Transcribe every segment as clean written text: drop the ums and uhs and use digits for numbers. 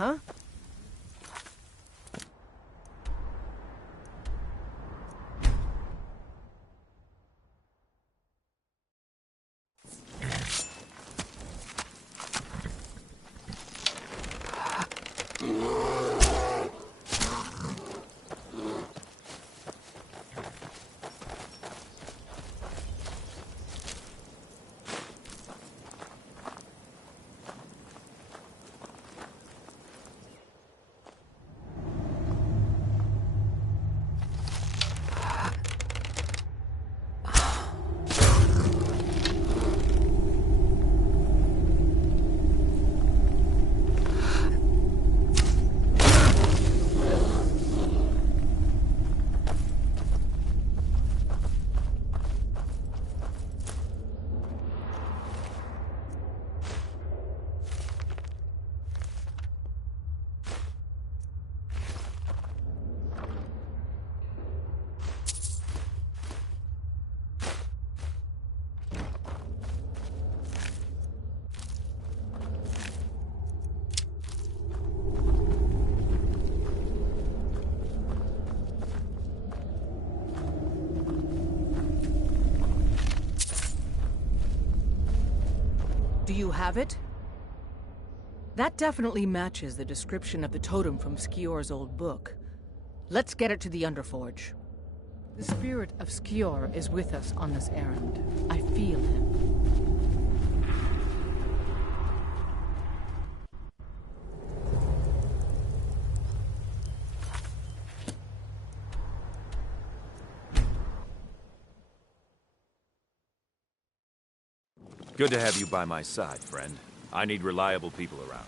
huh? Do you have it? That definitely matches the description of the totem from Skior's old book. Let's get it to the Underforge. The spirit of Skior is with us on this errand. I feel him. Good to have you by my side, friend. I need reliable people around.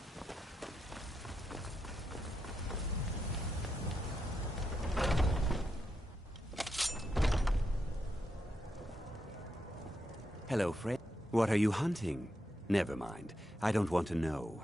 Hello, Fred. What are you hunting? Never mind. I don't want to know.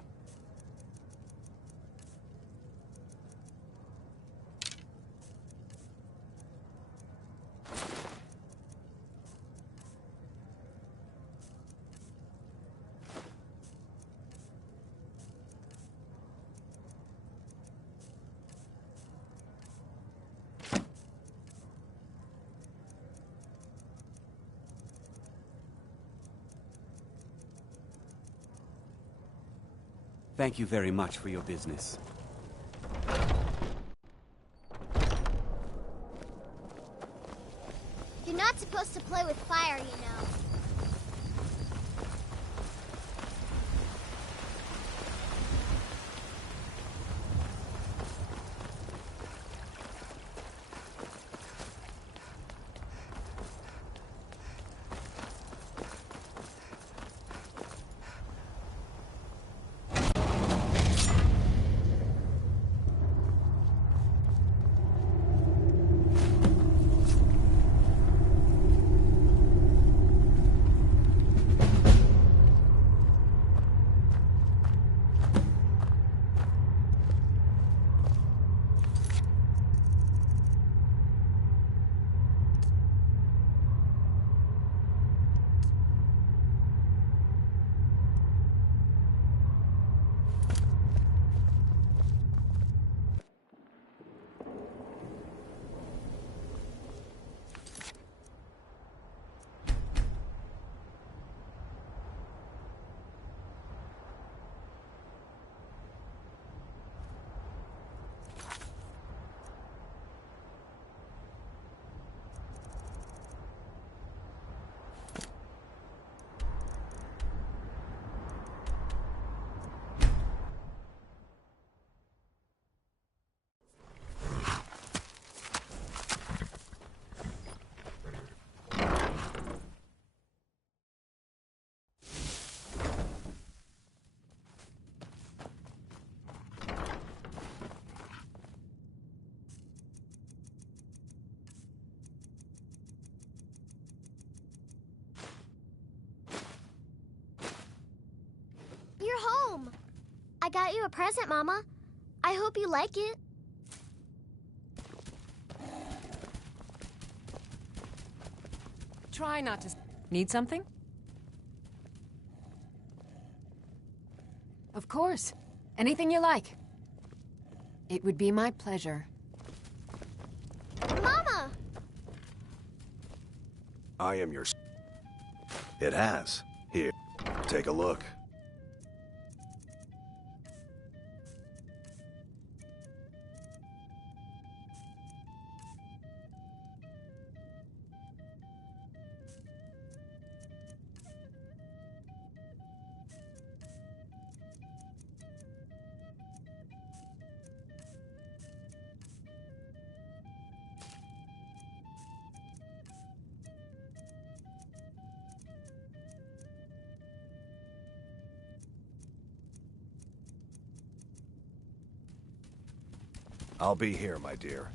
Thank you very much for your business. You're not supposed to play with fire, you know. You're home. I got you a present, Mama. I hope you like it. Try not to... Need something? Of course. Anything you like. It would be my pleasure. Mama! I am your... It has. Here, take a look. I'll be here, my dear.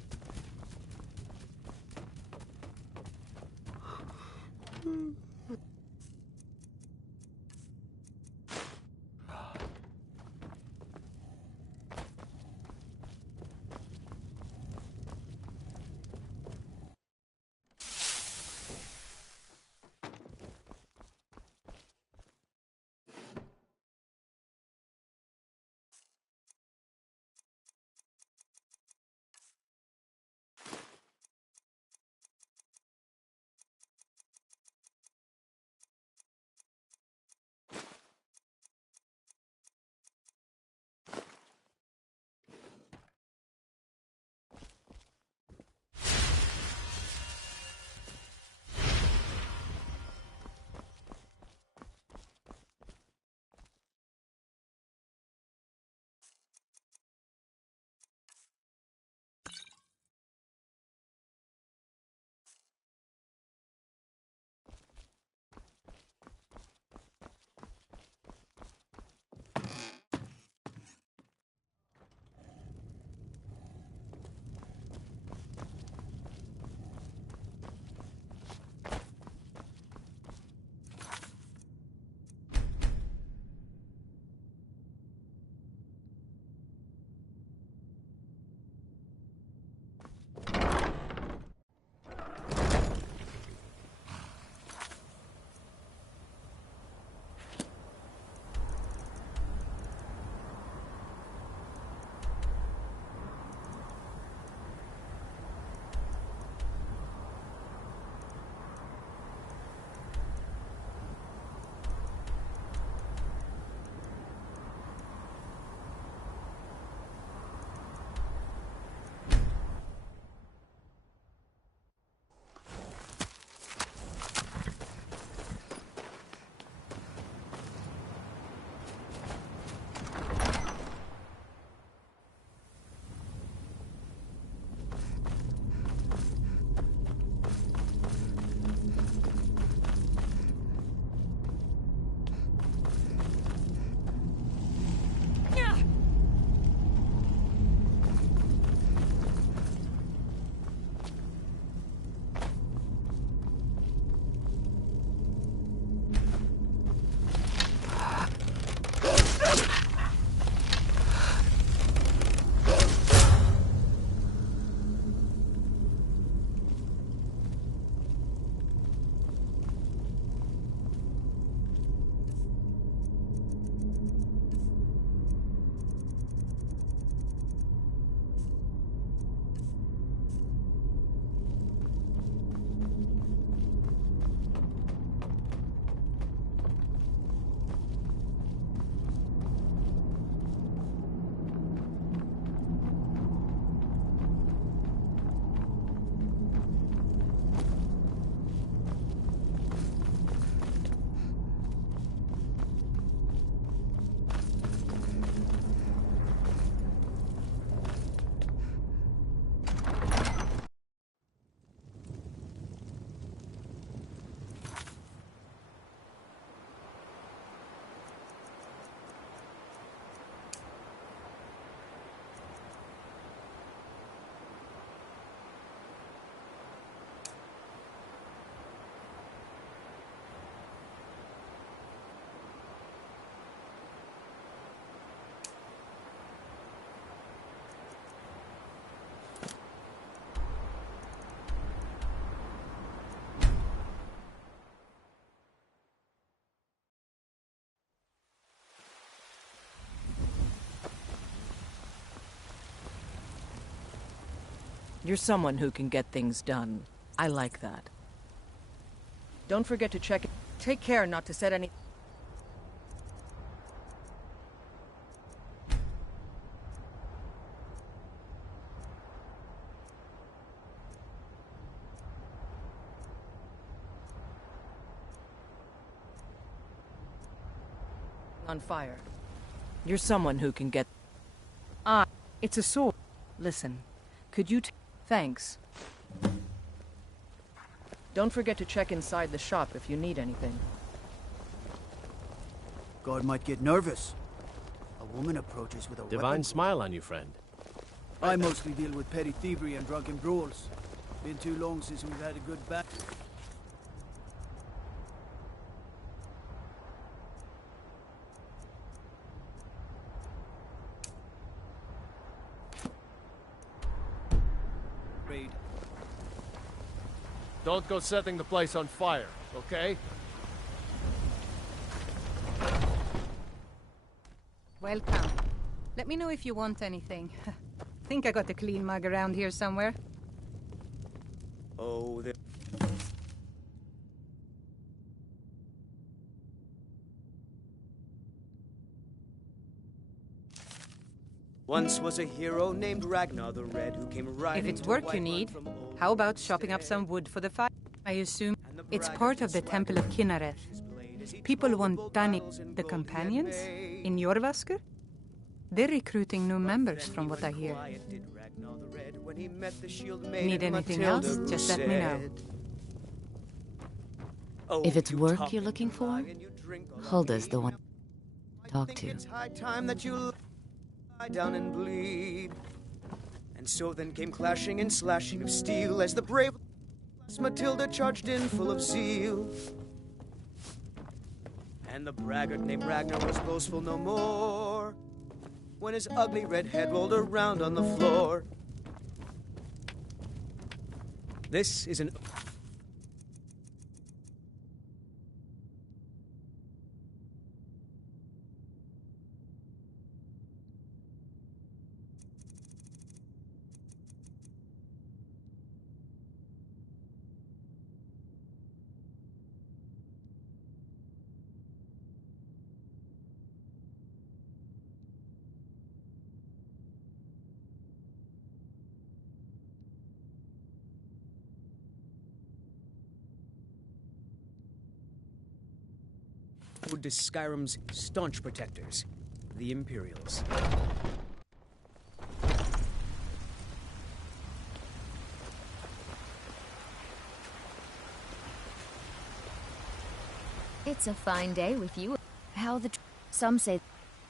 You're someone who can get things done. I like that. Don't forget to check it. Take care not to set any... on fire. You're someone who can get... Ah, it's a sword. Listen, could you thanks. Don't forget to check inside the shop if you need anything. God might get nervous. A woman approaches with a Divine weapon. smile on you, friend. I mostly deal with petty thievery and drunken brawls. Been too long since we've had a good bat. Don't go setting the place on fire, okay? Welcome. Let me know if you want anything. Think I got a clean mug around here somewhere. Oh, once was a hero named Ragnar the Red who came riding. If it's work you need, how about chopping up some wood for the fire? I assume it's part of the Temple of 𝚘𝚘𝚖𝚎𝚑𝚗𝚘. People want 𝙲𝚘𝚖𝚎𝚎𝚎 the companions in 𝚘𝚘𝚎𝚎𝚎. They're recruiting new members from what I hear. Need anything else? Just let me know. If it's work you're looking for, Hulda's the one to talk to. It's high time that you lie down and bleed. And so then came clashing and slashing of steel as the brave Matilda charged in full of zeal. And the braggart named Ragnar was boastful no more when his ugly red head rolled around on the floor. This is an... to Skyrim's staunch protectors, the Imperials. It's a fine day with you. How the... Some say...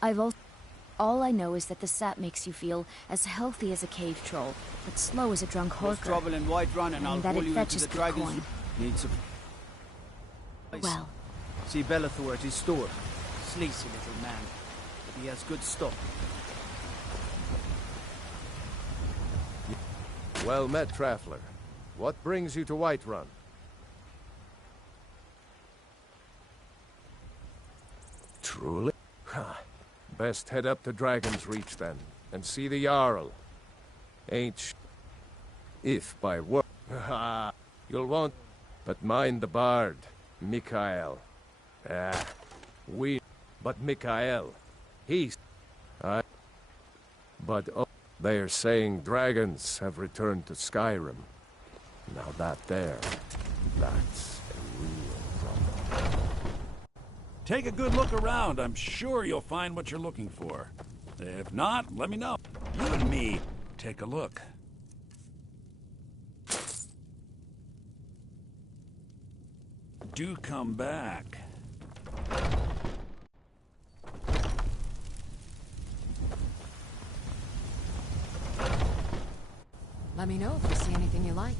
I've also... All I know is that the sap makes you feel as healthy as a cave troll, but slow as a drunk There's horker. trouble in Whiterun and I'll that pull it you into fetches the good dragon's... coin. Need some... Well, See 𝚘𝚘𝚘𝚎 at his store. Sleazy little man. He has good stuff. Well met, Traveler. What brings you to Whiterun? Truly? Best head up to Dragon's Reach then, and see the Jarl. If by word... You'll want... But mind the bard, Mikael. But Mikael, he's... But they are saying dragons have returned to Skyrim. Now that's a real problem. Take a good look around. I'm sure you'll find what you're looking for. If not, let me know. You and me, take a look. Do come back. Let me know if you see anything you like.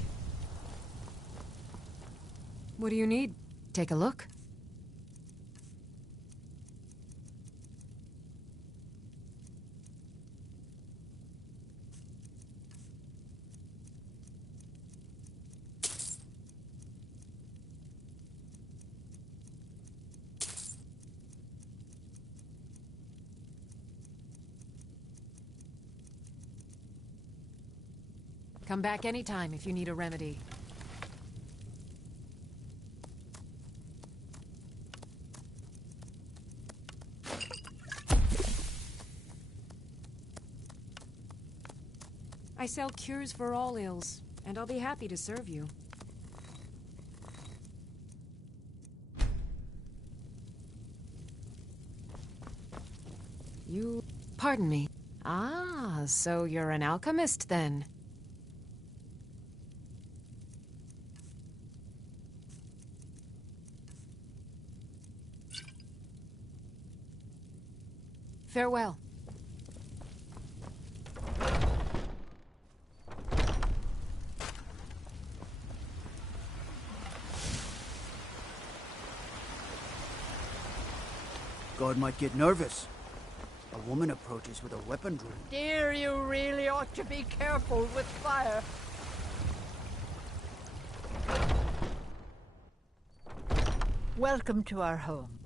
What do you need? Take a look. Come back anytime if you need a remedy. I sell cures for all ills, and I'll be happy to serve you. Pardon me. Ah, so you're an alchemist then? Farewell. God might get nervous. A woman approaches with a weapon drawn. Dear, you really ought to be careful with fire. Welcome to our home.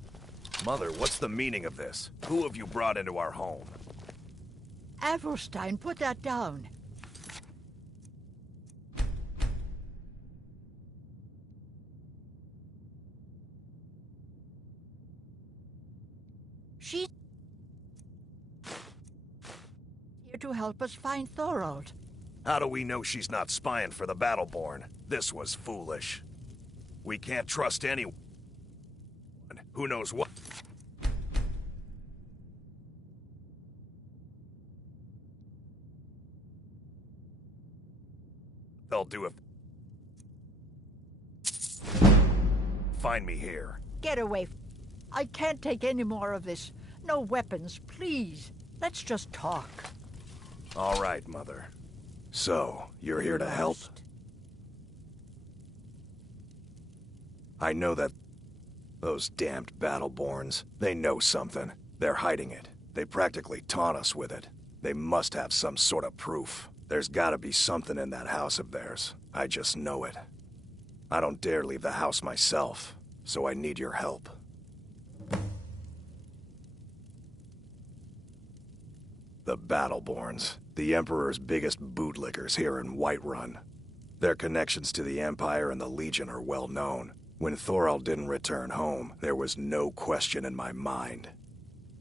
Mother, what's the meaning of this? Who have you brought into our home? Avelstein, put that down. She's here to help us find Thorold. How do we know she's not spying for the Battleborn? This was foolish. We can't trust anyone. Who knows what? They'll do if... Find me here. Get away. I can't take any more of this. No weapons, please. Let's just talk. All right, Mother. So, you're here to help? I know that... Those damned Battleborns, they know something. They're hiding it. They practically taunt us with it. They must have some sort of proof. There's gotta be something in that house of theirs. I just know it. I don't dare leave the house myself, so I need your help. The Battleborns, the Emperor's biggest bootlickers here in Whiterun. Their connections to the Empire and the Legion are well known. When Thorold didn't return home, there was no question in my mind.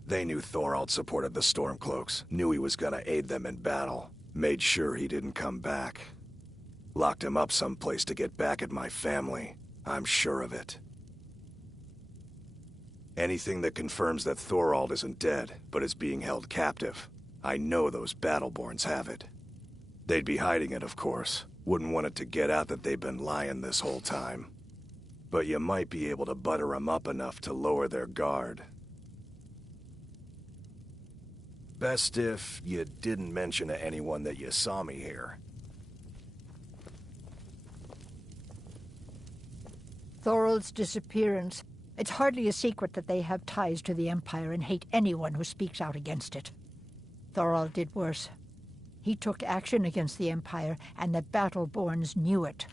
They knew Thorold supported the Stormcloaks, knew he was gonna aid them in battle, made sure he didn't come back. Locked him up someplace to get back at my family. I'm sure of it. Anything that confirms that Thorold isn't dead, but is being held captive, I know those Battleborns have it. They'd be hiding it, of course. Wouldn't want it to get out that they've been lying this whole time. But you might be able to butter them up enough to lower their guard. Best if you didn't mention to anyone that you saw me here. Thorold's disappearance. It's hardly a secret that they have ties to the Empire and hate anyone who speaks out against it. Thorold did worse. He took action against the Empire, and the Battleborns knew it.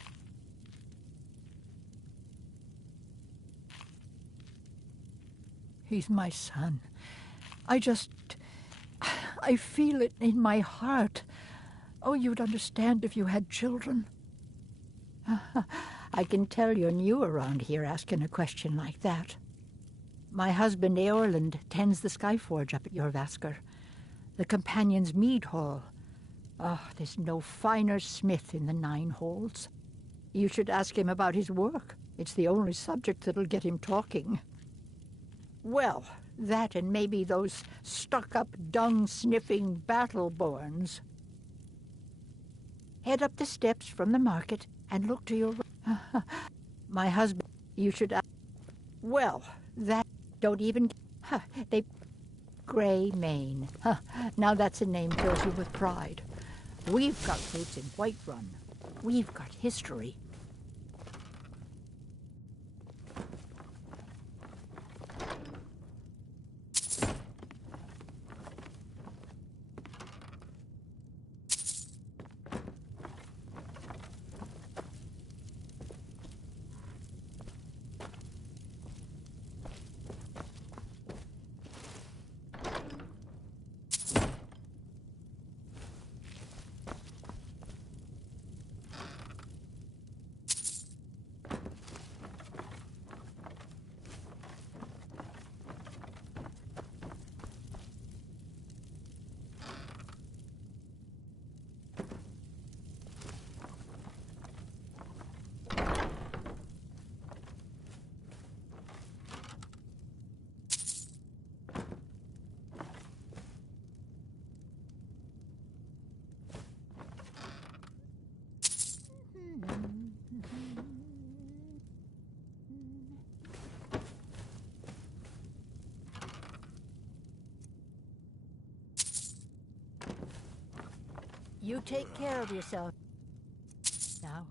He's my son. I feel it in my heart. Oh, you'd understand if you had children. I can tell you're new around here asking a question like that. My husband Eorlund tends the Skyforge up at Jorvaskr, the Companion's Mead Hall. Oh, there's no finer smith in the Nine Halls. You should ask him about his work. It's the only subject that'll get him talking. Well, that and maybe those stuck-up, dung-sniffing Battleborns. Head up the steps from the market and look to your... My husband, you should... Well, that... Don't even... They... Grey Mane. Now that's a name fills you with pride. We've got roots in Whiterun. We've got history. You take care of yourself. Now.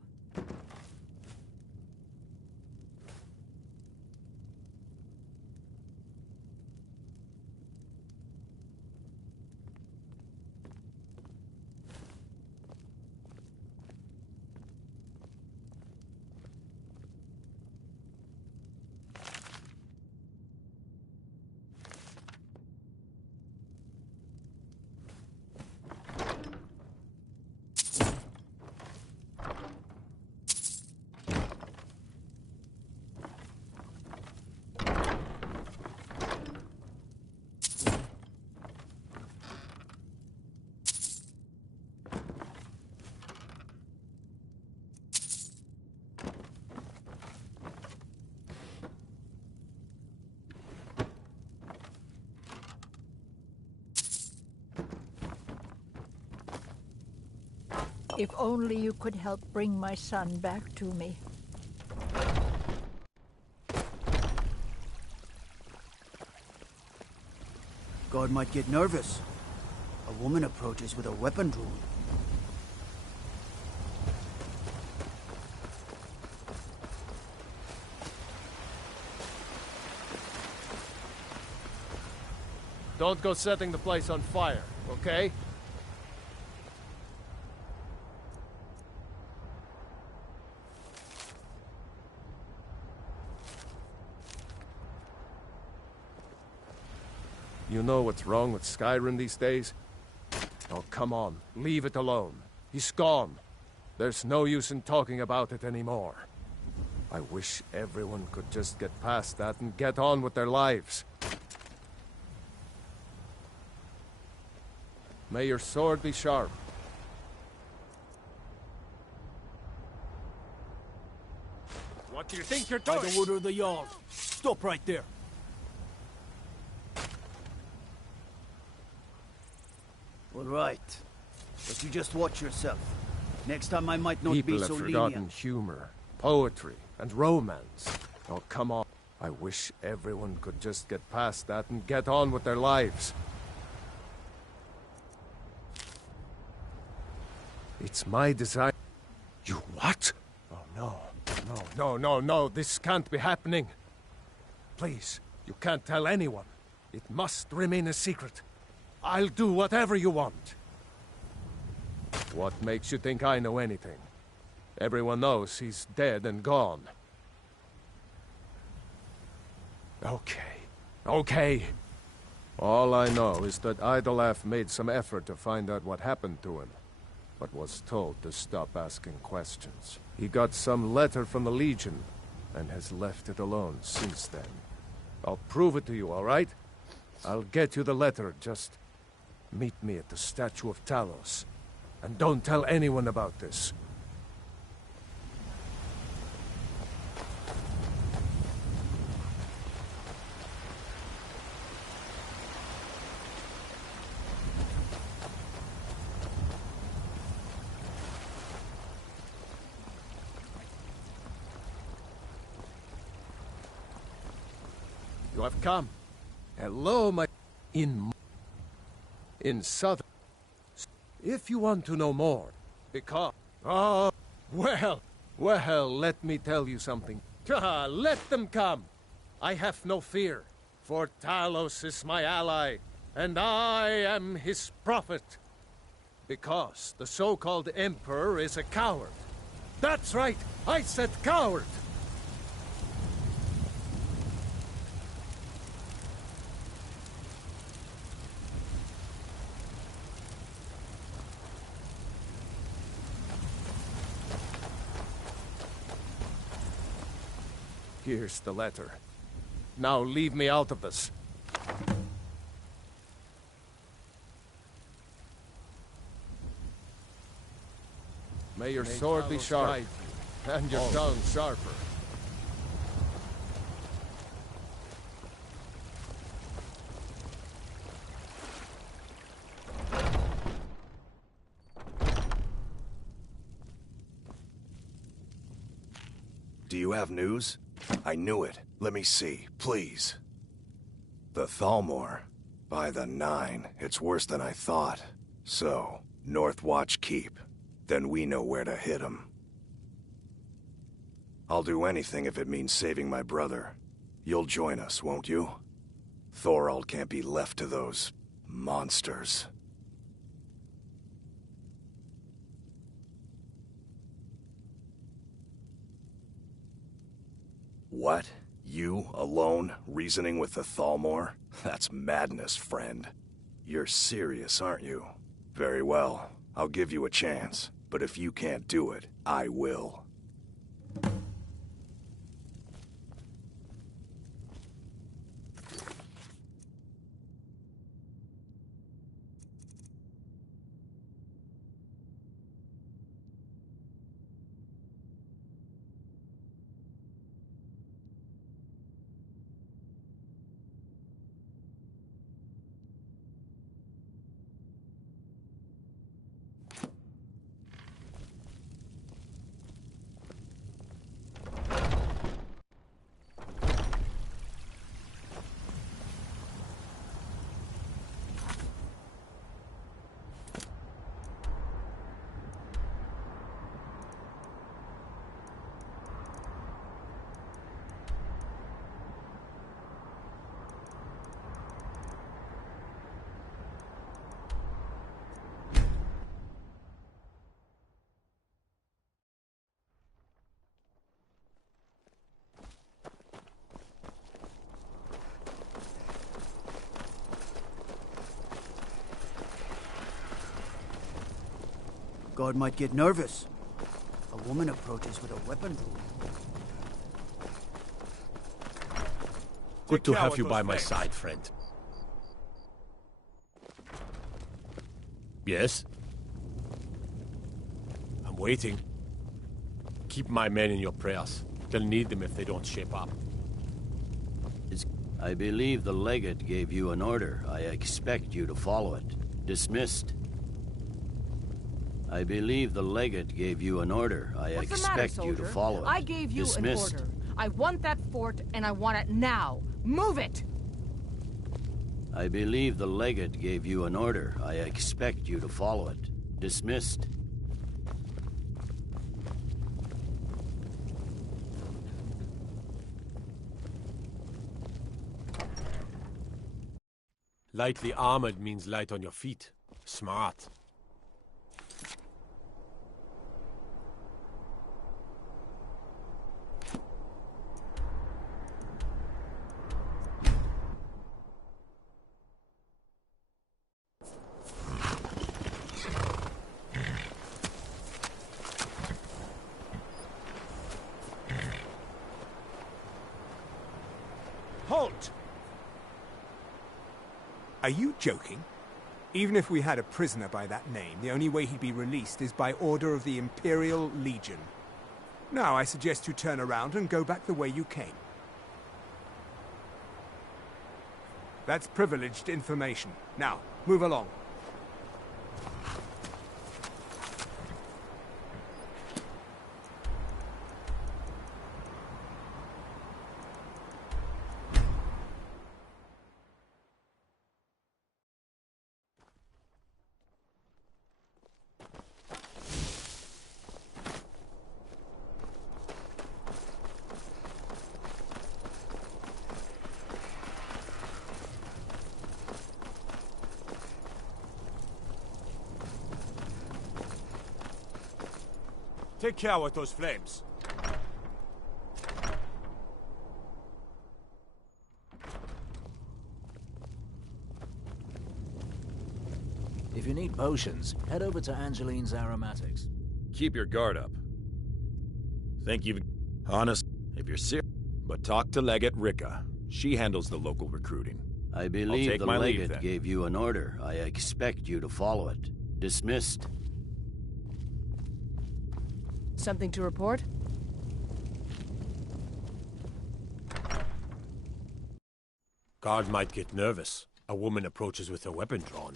If only you could help bring my son back to me. Guard might get nervous. A woman approaches with a weapon drawn. Don't go setting the place on fire, okay? You know what's wrong with Skyrim these days? Oh, come on. Leave it alone. He's gone. There's no use in talking about it anymore. I wish everyone could just get past that and get on with their lives. May your sword be sharp. What do you think you're doing? By the order of the Jarl. Stop right there. All right. But you just watch yourself. Next time I might not People be so have forgotten lenient. humor, poetry, and romance. Oh, come on. I wish everyone could just get past that and get on with their lives. It's my desire. You what? Oh, no. No. This can't be happening. Please, you can't tell anyone. It must remain a secret. I'll do whatever you want. What makes you think I know anything? Everyone knows he's dead and gone. Okay. All I know is that 𝙲𝚘𝚖𝚎 made some effort to find out what happened to him, but was told to stop asking questions. He got some letter from the Legion, and has left it alone since then. I'll prove it to you, all right? I'll get you the letter, just meet me at the statue of Talos. And don't tell anyone about this. You have come. Hello, my... In southern... If you want to know more, because... Oh, well, let me tell you something. Let them come. I have no fear, for Talos is my ally, and I am his prophet. Because the so-called Emperor is a coward. That's right, I said coward! Here's the letter. Now leave me out of this. May your sword be sharp, and your tongue sharper. Do you have news? I knew it. Let me see, please. The 𝚘𝚎𝚎. By the 9, it's worse than I thought. So, Northwatch Keep. Then we know where to hit him. I'll do anything if it means saving my brother. You'll join us, won't you? Thorald can't be left to those monsters. What? You, alone, reasoning with the Thalmor? That's madness, friend. You're serious, aren't you? Very well. I'll give you a chance. But if you can't do it, I will. Guard might get nervous. A woman approaches with a weapon drawn. Good to have you by my side, friend. Yes? I'm waiting. Keep my men in your prayers. They'll need them if they don't shape up. I believe the legate gave you an order. I expect you to follow it. Dismissed. I believe the legate gave you an order. I expect you to follow it. I gave you an order. I want that fort, and I want it now. Move it! I believe the legate gave you an order. I expect you to follow it. Dismissed. Lightly armored means light on your feet. Smart. Halt! Are you joking? Even if we had a prisoner by that name, the only way he'd be released is by order of the Imperial Legion. Now I suggest you turn around and go back the way you came. That's privileged information. Now, move along. Take care with those flames. If you need potions, head over to Angeline Aromatics. Keep your guard up. Think you've... Honest, if you're serious. But talk to Legate Rika. She handles the local recruiting. I believe the legate gave you an order. I expect you to follow it. Dismissed. Something to report? Guard might get nervous. A woman approaches with a weapon drawn.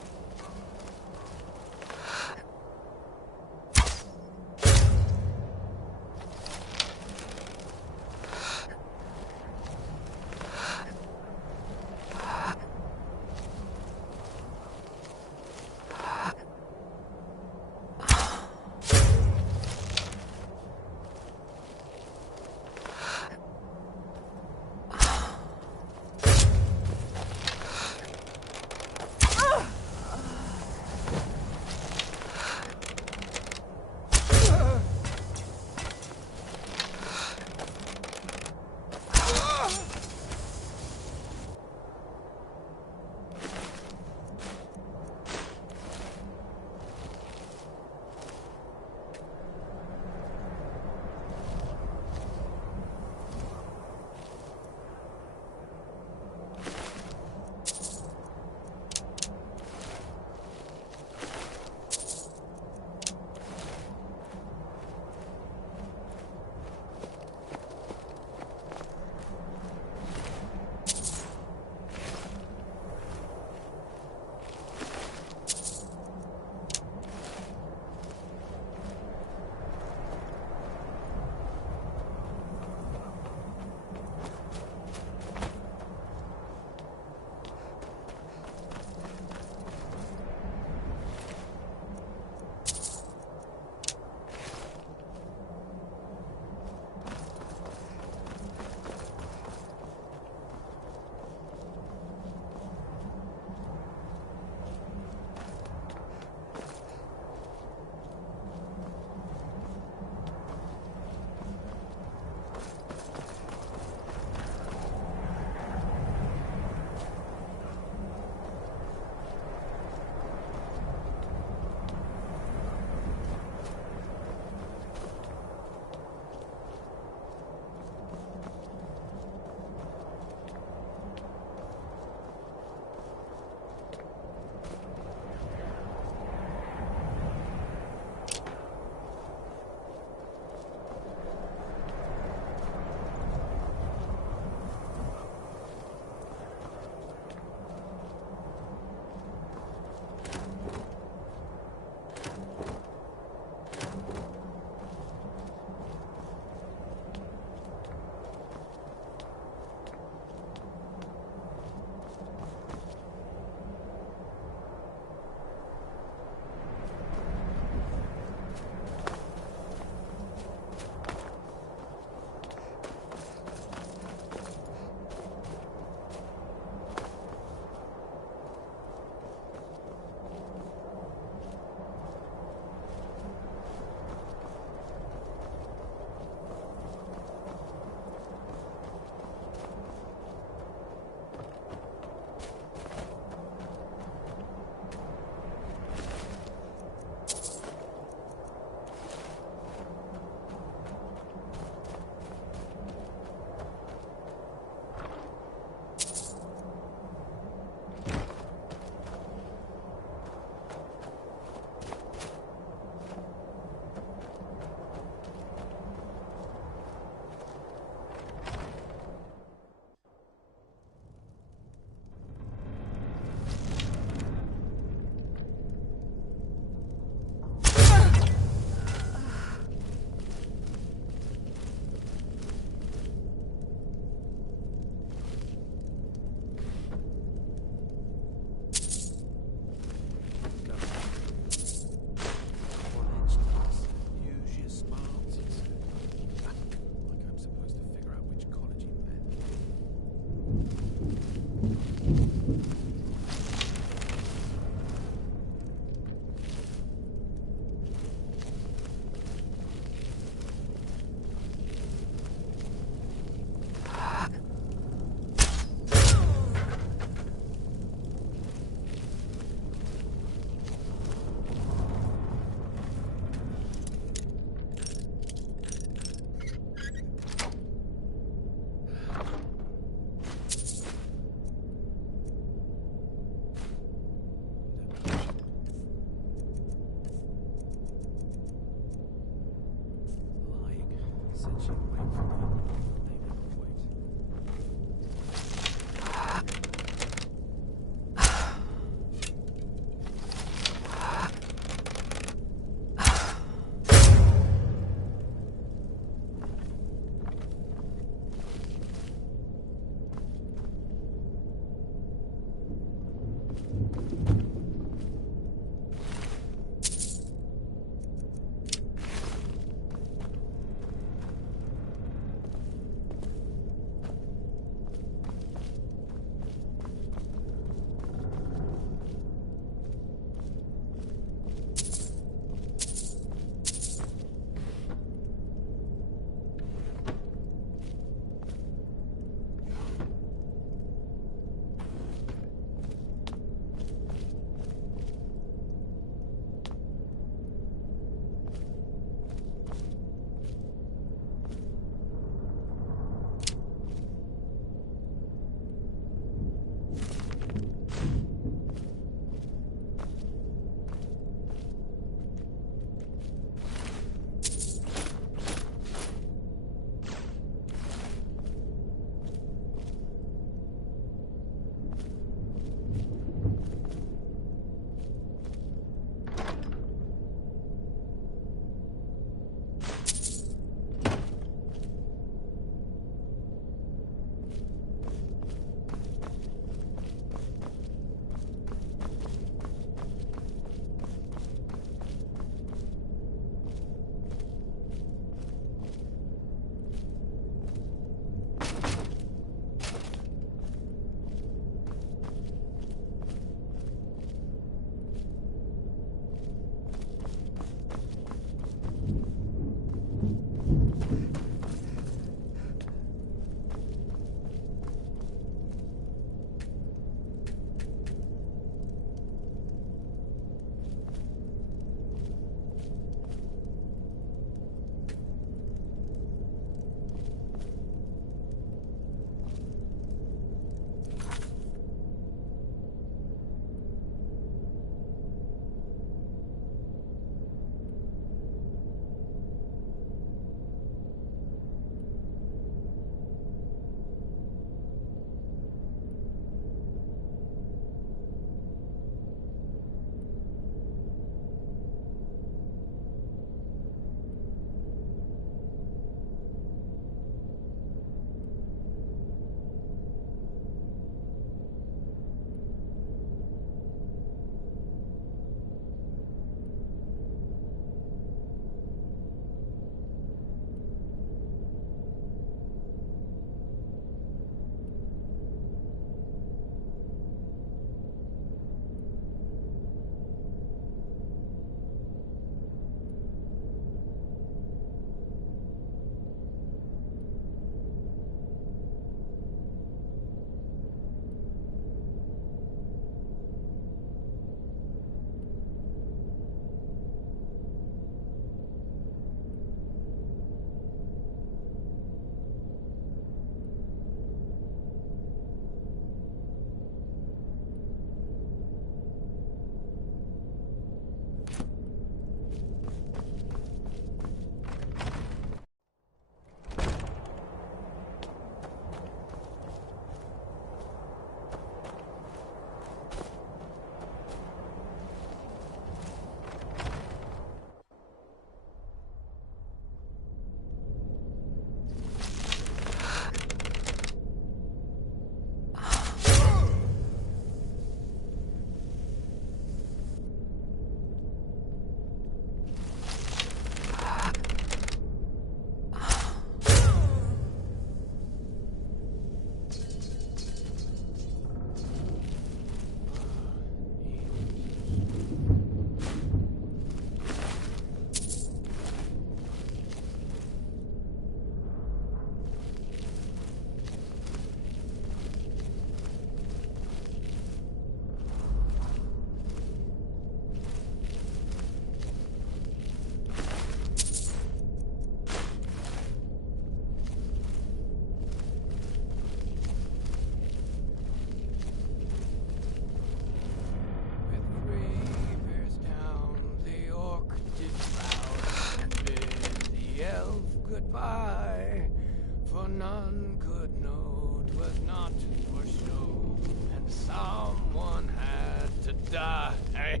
Hey.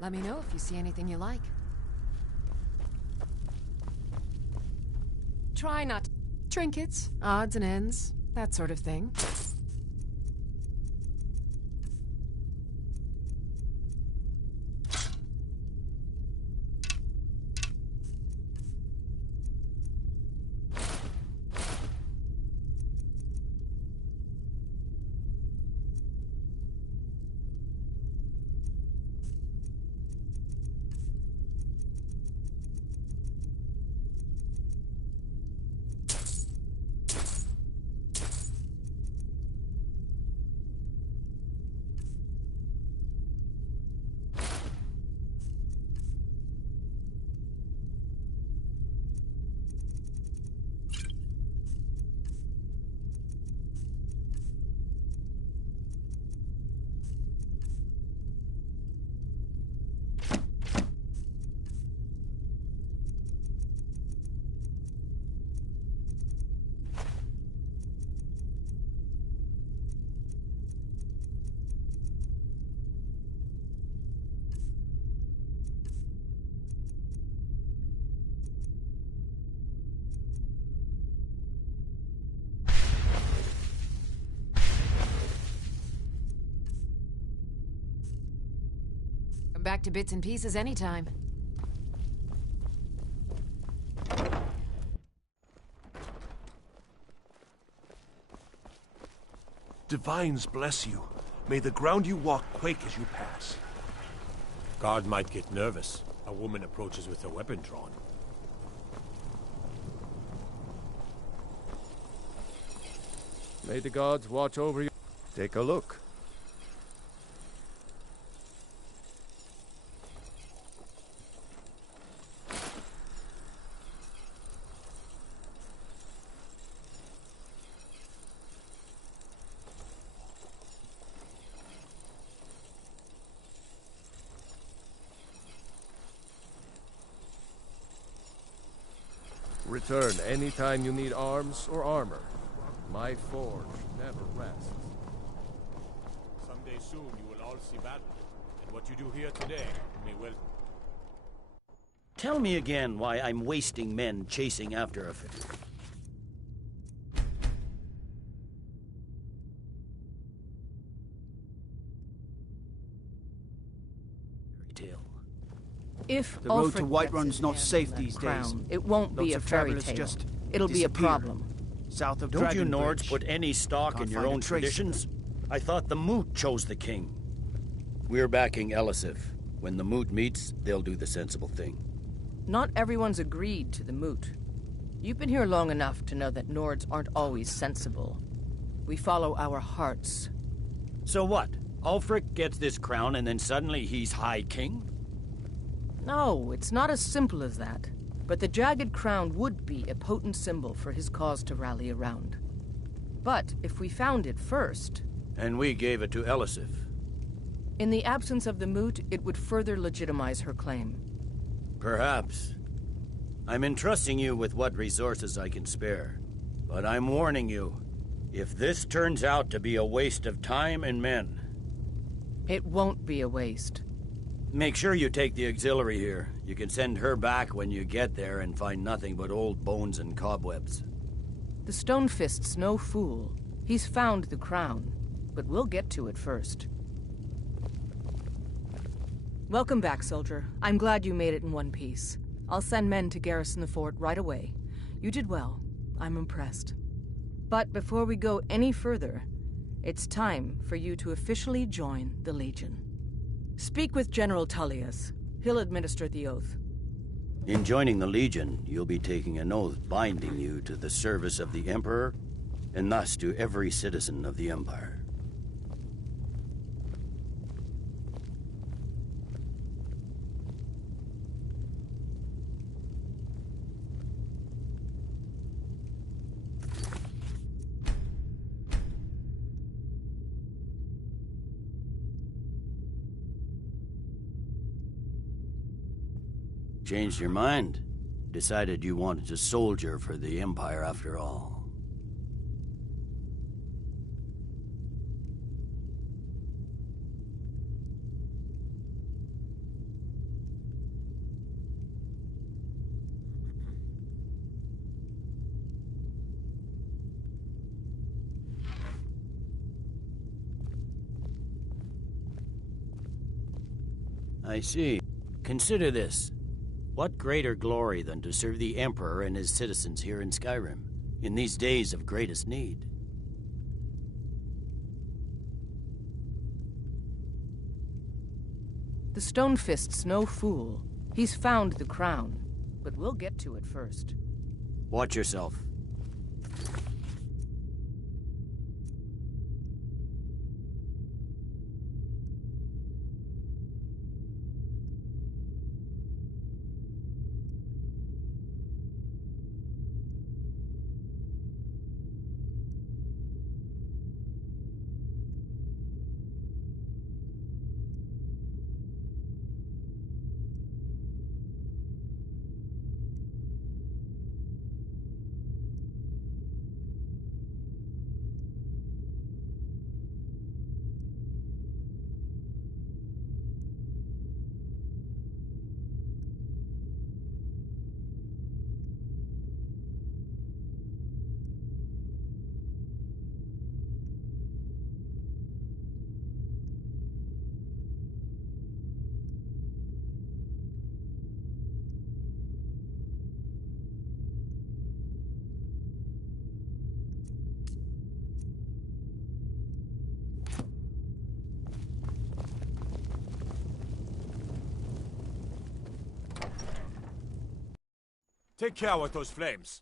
Let me know if you see anything you like. Try not to... Trinkets, odds and ends, that sort of thing. Come back to bits and pieces anytime. Divines bless you. May the ground you walk quake as you pass. Guard might get nervous. A woman approaches with her weapon drawn. May the gods watch over you. Take a look. Return anytime you need arms or armor. My forge never rests. Someday soon you will all see battle. And what you do here today may well... Tell me again why I'm wasting men chasing after a... If the road to Ulfric Whiterun's not gets safe that these crown, days. it won't be Lots a of fairy travelers tale. just It'll be a disappear. problem. South of Don't you Dragonbridge. Nords put any stock Can't in your find a own trace. traditions? I thought the Moot chose the king. We're backing 𝚘𝚘𝚘. When the Moot meets, they'll do the sensible thing. Not everyone's agreed to the moot. You've been here long enough to know that Nords aren't always sensible. We follow our hearts. So what? Ulfric gets this crown and then suddenly he's High King? No, it's not as simple as that. But the jagged crown would be a potent symbol for his cause to rally around. But if we found it first... And we gave it to 𝚤𝚤𝚎. In the absence of the moot, it would further legitimize her claim. Perhaps. I'm entrusting you with what resources I can spare. But I'm warning you, if this turns out to be a waste of time and men... It won't be a waste. Make sure you take the auxiliary here. You can send her back when you get there and find nothing but old bones and cobwebs. The Stonefist's no fool. He's found the crown, but we'll get to it first. Welcome back, soldier. I'm glad you made it in one piece. I'll send men to garrison the fort right away. You did well. I'm impressed. But before we go any further, it's time for you to officially join the Legion. Speak with General 𝚘𝚖𝚎𝚎. He'll administer the oath. In joining the Legion, you'll be taking an oath binding you to the service of the Emperor, and thus to every citizen of the Empire. Changed your mind? Decided you wanted to soldier for the Empire after all. I see. Consider this. What greater glory than to serve the Emperor and his citizens here in Skyrim, in these days of greatest need? The Stonefist's no fool. He's found the crown, but we'll get to it first. Watch yourself. Take care with those flames.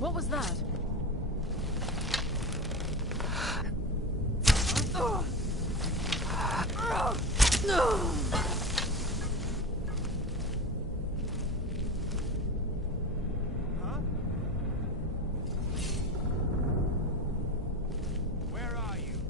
What was that? Where are you?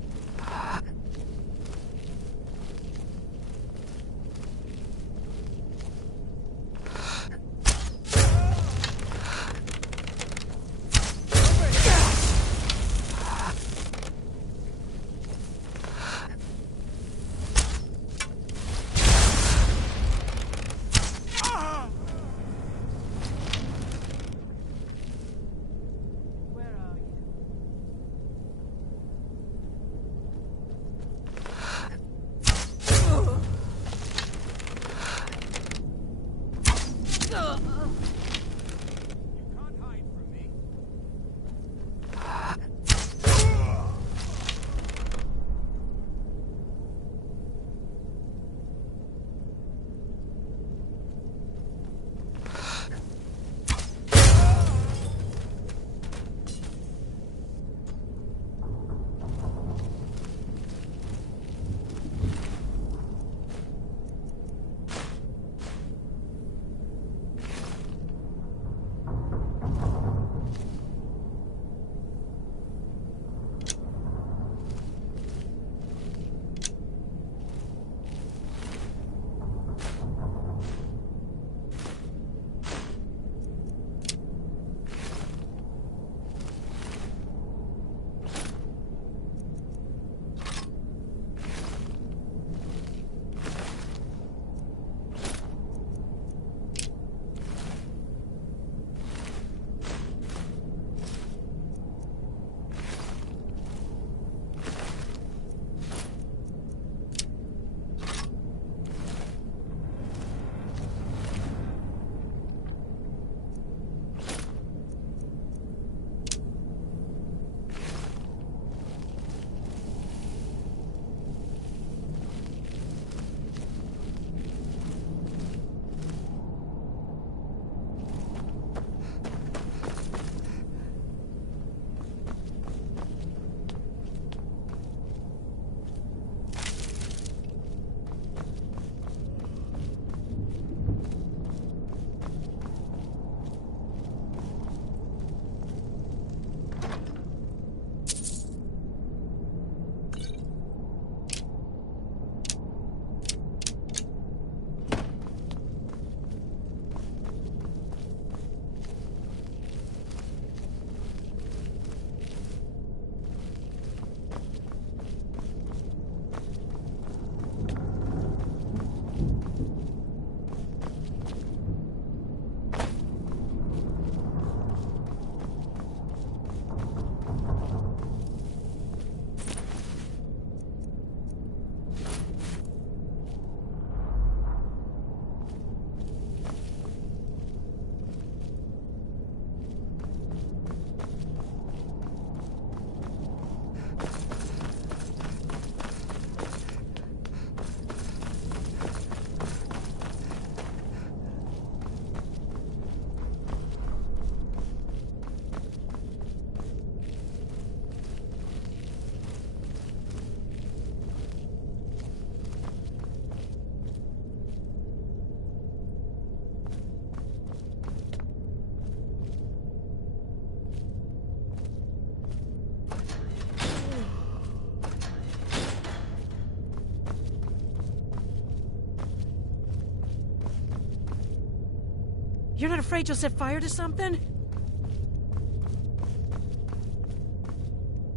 You're not afraid you'll set fire to something?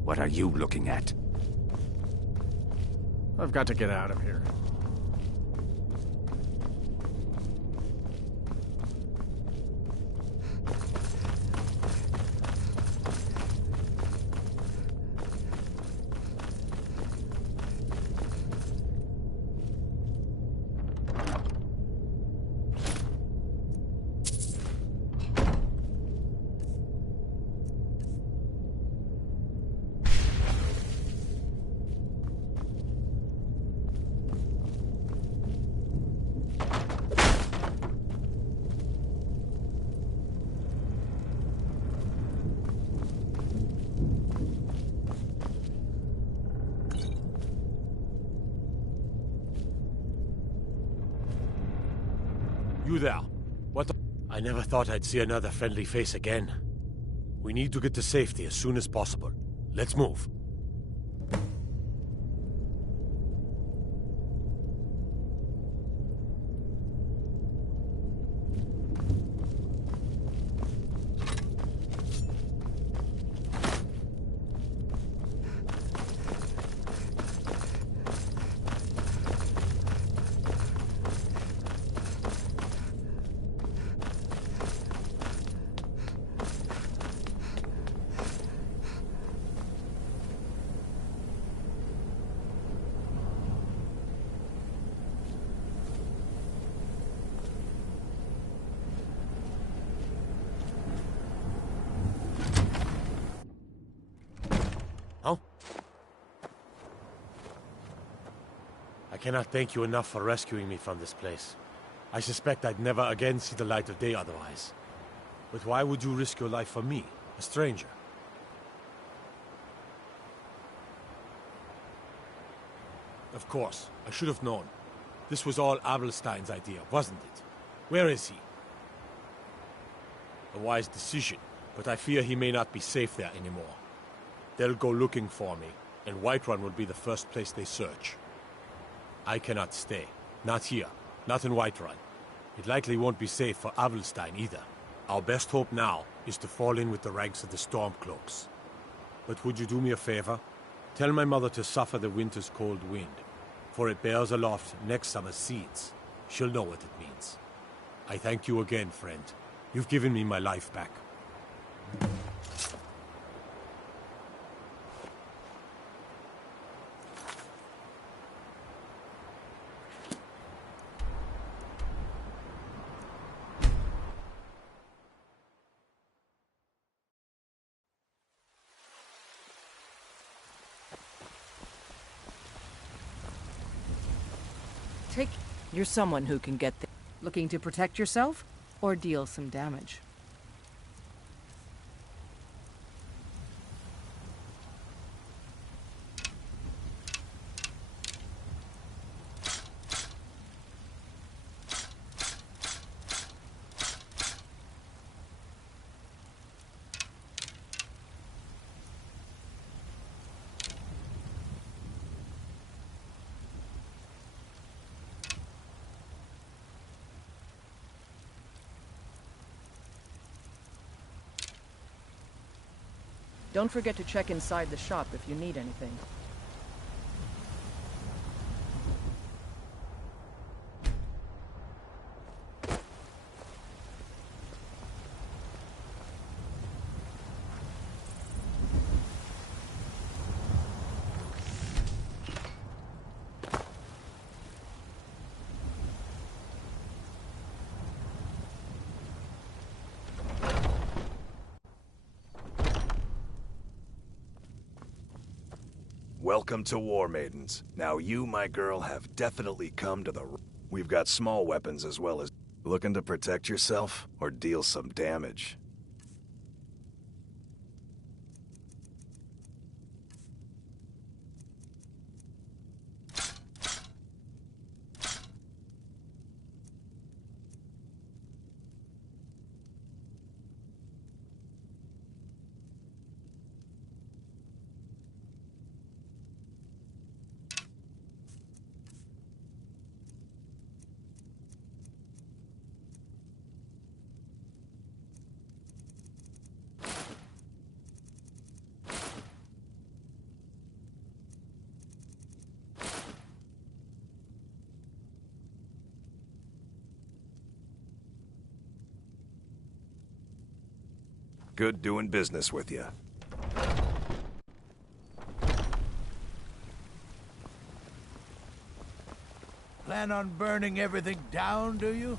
What are you looking at? I've got to get out of here. You there. What the... I never thought I'd see another friendly face again. We need to get to safety as soon as possible. Let's move. I cannot thank you enough for rescuing me from this place. I suspect I'd never again see the light of day otherwise. But why would you risk your life for me, a stranger? Of course, I should have known. This was all Adelstein's idea, wasn't it? Where is he? A wise decision, but I fear he may not be safe there anymore. They'll go looking for me, and Whiterun will be the first place they search. I cannot stay. Not here. Not in Whiterun. It likely won't be safe for Adelstein either. Our best hope now is to fall in with the ranks of the Stormcloaks. But would you do me a favor? Tell my mother to suffer the winter's cold wind, for it bears aloft next summer's seeds. She'll know what it means. I thank you again, friend. You've given me my life back. You're someone who can get there. Looking to protect yourself or deal some damage? Don't forget to check inside the shop if you need anything. Welcome to War Maidens. Now you, my girl, have definitely come to the... We've got small weapons as well as... Looking to protect yourself or deal some damage? Good doing business with you. Plan on burning everything down, do you?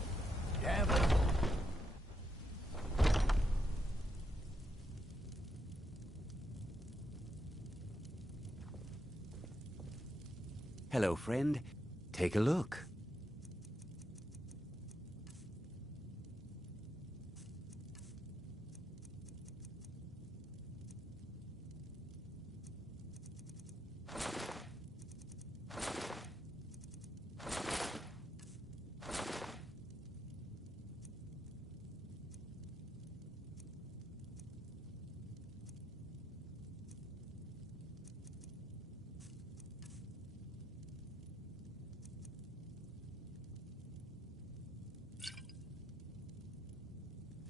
Damn it. Hello, friend. Take a look.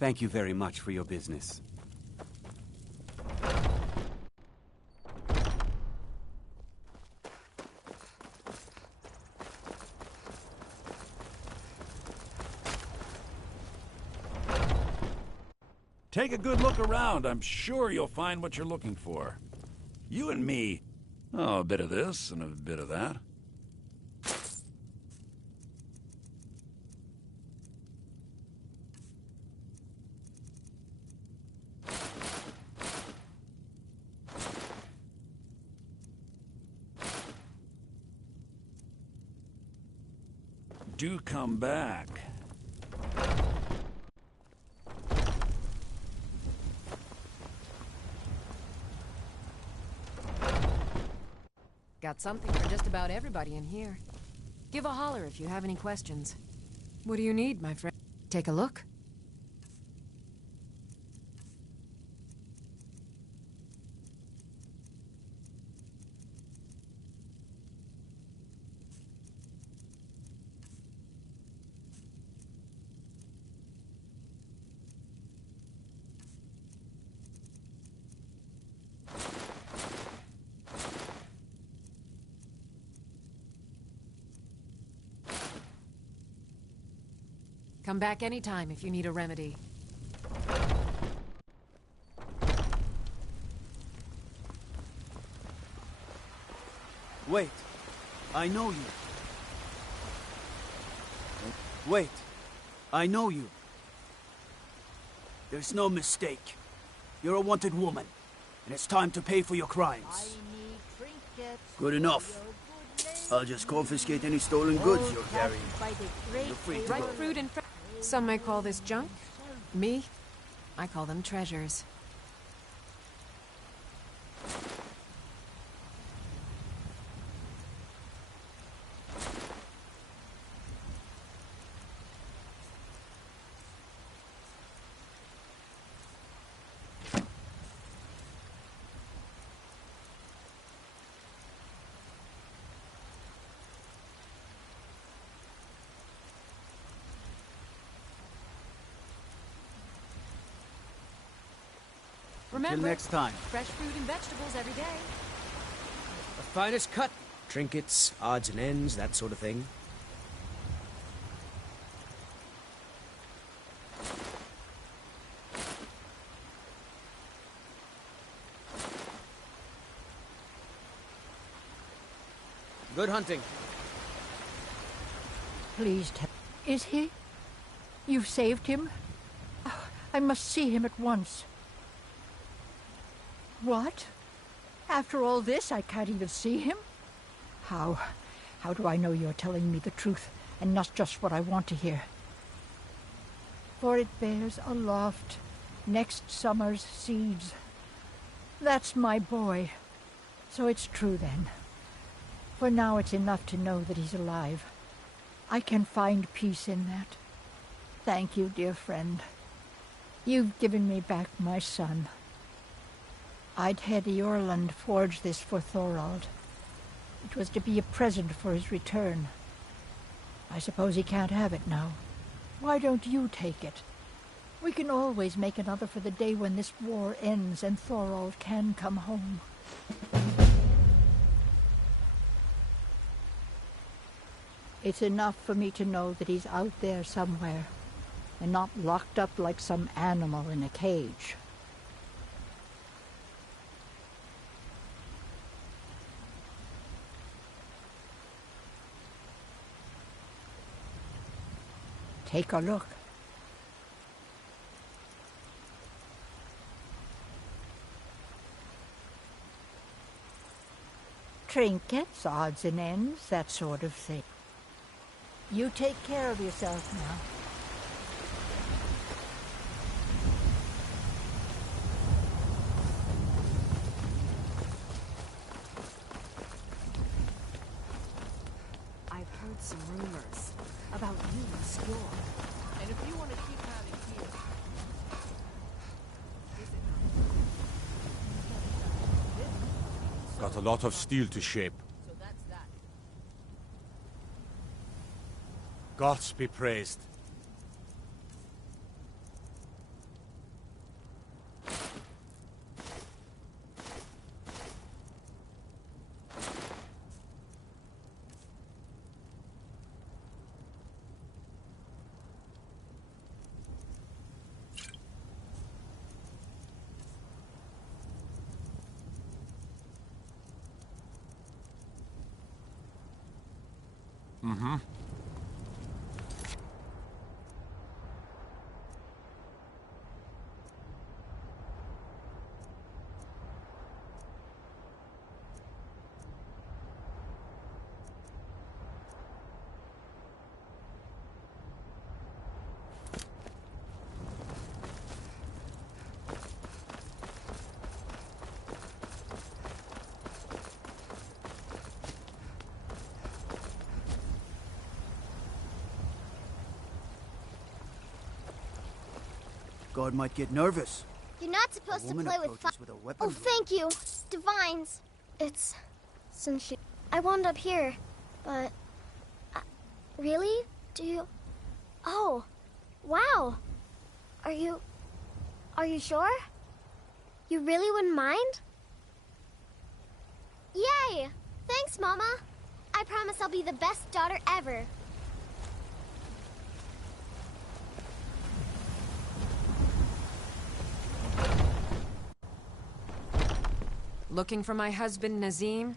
Thank you very much for your business. Take a good look around. I'm sure you'll find what you're looking for. You and me. Oh, a bit of this and a bit of that. Do come back. Got something for just about everybody in here. Give a holler if you have any questions. What do you need, my friend? Take a look. Come back anytime if you need a remedy. Wait. I know you. Wait. I know you. There's no mistake. You're a wanted woman, and it's time to pay for your crimes. Good enough. I'll just confiscate any stolen goods you're carrying. You're free to Ripe go. fruit and some may call this junk. Me, I call them treasures. Remember, Till next time. fresh fruit and vegetables every day. The finest cut. Trinkets, odds and ends, that sort of thing. Good hunting. Please tell. Is he? You've saved him? Oh, I must see him at once. What? After all this, I can't even see him? How do I know you're telling me the truth and not just what I want to hear? For it bears aloft next summer's seeds. That's my boy. So it's true then. For now it's enough to know that he's alive. I can find peace in that. Thank you, dear friend. You've given me back my son. 𝙲𝚘𝚖𝚎𝚗 forged this for Thorald. It was to be a present for his return. I suppose he can't have it now. Why don't you take it? We can always make another for the day when this war ends and Thorald can come home. It's enough for me to know that he's out there somewhere, and not locked up like some animal in a cage. Take a look. Trinkets, odds and ends, that sort of thing. You take care of yourself now. I've heard some rumors about you and Skjor. And if you want to keep having here... Got a lot of steel to shape. So that's that. Gods be praised. Mm-hmm. God might get nervous. You're not supposed to play with fire. Oh, thank you. Divines. It's... since you... I wound up here, but... really? Do you... Oh. Wow. Are you sure? You really wouldn't mind? Yay! Thanks, Mama. I promise I'll be the best daughter ever. Looking for my husband, Nazim?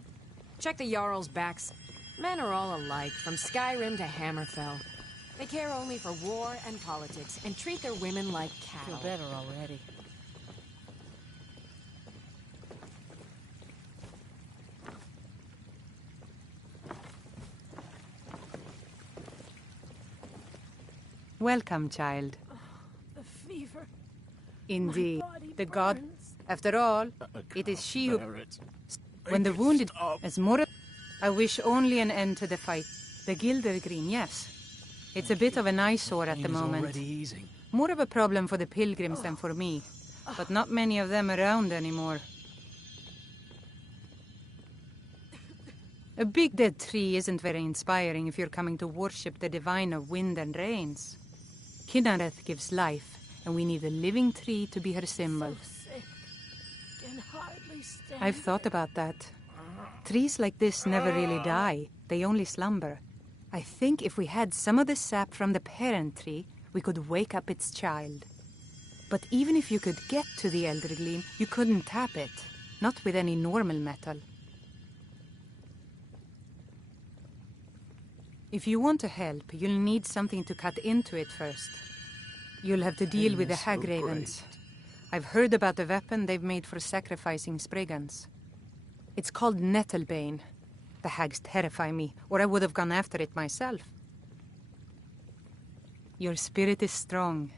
Check the Jarl's backs. Men are all alike, from Skyrim to Hammerfell. They care only for war and politics, and treat their women like cattle. Feel better already. Welcome, child. The fever. Indeed. The god. After all, it is she who... When the wounded... As more... I wish only an end to the fight. The 𝙲𝚘𝚖𝚎 yes. It's a bit of an eyesore at the moment. More of a problem for the pilgrims than for me. But not many of them around anymore. A big dead tree isn't very inspiring if you're coming to worship the divine of wind and rains. 𝚘𝚘𝚘𝚖𝚎 gives life, and we need a living tree to be her symbol. Can hardly stand. I've thought about that. Trees like this never really die. They only slumber. I think if we had some of the sap from the parent tree, we could wake up its child. But even if you could get to the 𝚲𝚘𝚖𝚎, you couldn't tap it. Not with any normal metal. If you want to help, you'll need something to cut into it first. You'll have to deal with the hag-ravens. I've heard about the weapon they've made for sacrificing Spriggans. It's called Nettlebane. The hags terrify me, or I would have gone after it myself. Your spirit is strong.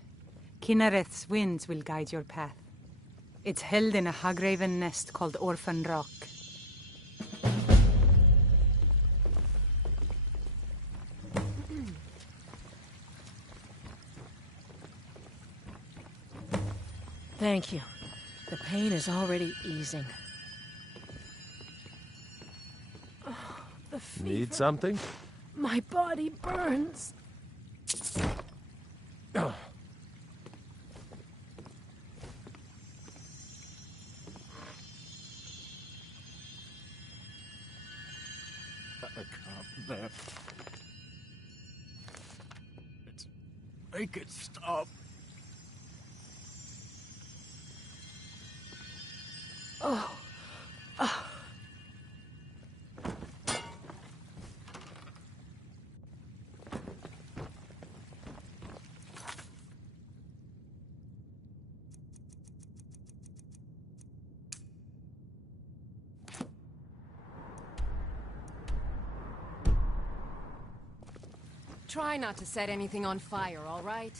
𝚘𝚘𝚖𝚎's winds will guide your path. It's held in a hag-raven nest called Orphan Rock. Thank you. The pain is already easing. Oh, the fever. Need something? My body burns. I can't bear. Make it stop. Oh. Oh. Try not to set anything on fire, all right?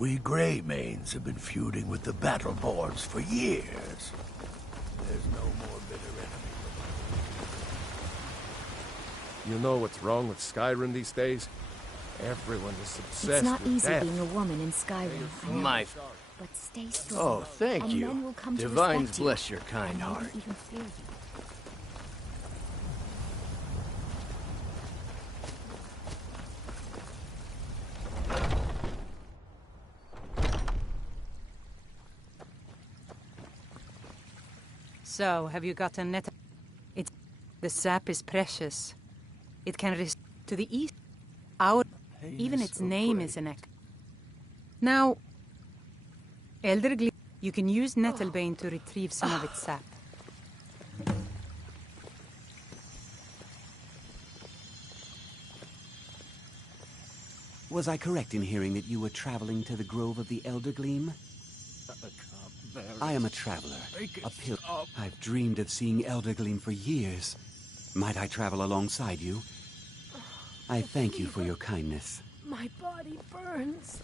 We Greymanes have been feuding with the Battleborns for years. There's no more bitter enemy. You know what's wrong with Skyrim these days? Everyone is obsessed It's not with easy death. being a woman in Skyrim. I know. My... But stay strong. Oh, thank and you. men will come to Divines respect you. bless your kind And heart. maybe even fear you. So, have you got a net? The sap is precious. It can resist to the east. Even its name is an echo. Now, Eldergleam, you can use Nettlebane to retrieve some of its sap. Was I correct in hearing that you were traveling to the Grove of the Eldergleam? I am a traveler, a pilgrim. I've dreamed of seeing Eldergleam for years. Might I travel alongside you? I thank you for your kindness. My body burns.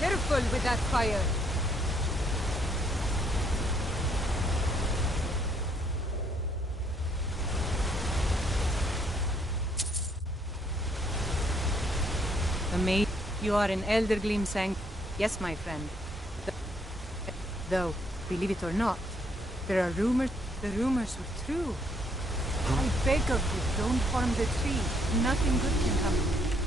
Careful with that fire. The maid, you are an Eldergleam sang. Yes, my friend. Though, believe it or not, there are rumors. The rumors were true. I beg of you, don't harm the tree. Nothing good can come of it.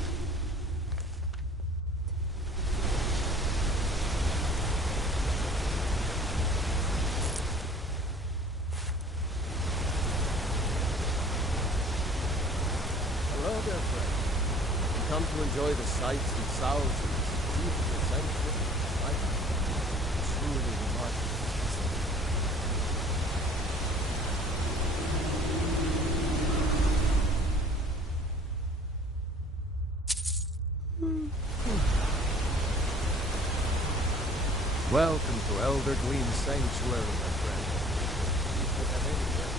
Hello there, friend. You come to enjoy the sights and sounds of this beautiful sanctuary, right? Truly remarkable. Welcome to Eldergleam Sanctuary, my friend. You could have anything.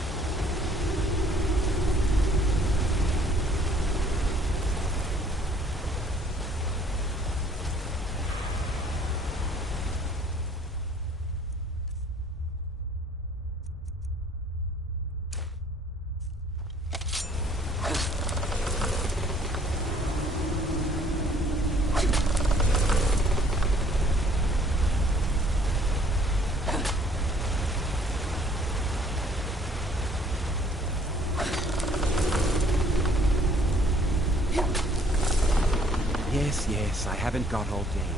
Yes, I haven't got all day.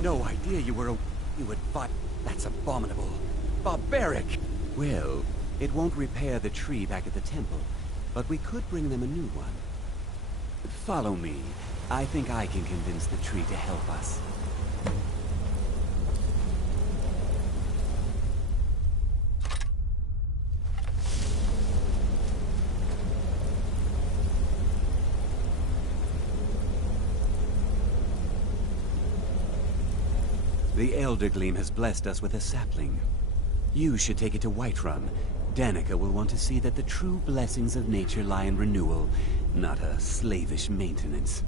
No idea you would fight. That's abominable. Barbaric! Well, it won't repair the tree back at the temple, but we could bring them a new one. Follow me. I think I can convince the tree to help us. The 𝚘𝚘𝚖𝚎𝚐𝚗 has blessed us with a sapling. You should take it to Whiterun. Danica will want to see that the true blessings of nature lie in renewal, not a slavish maintenance.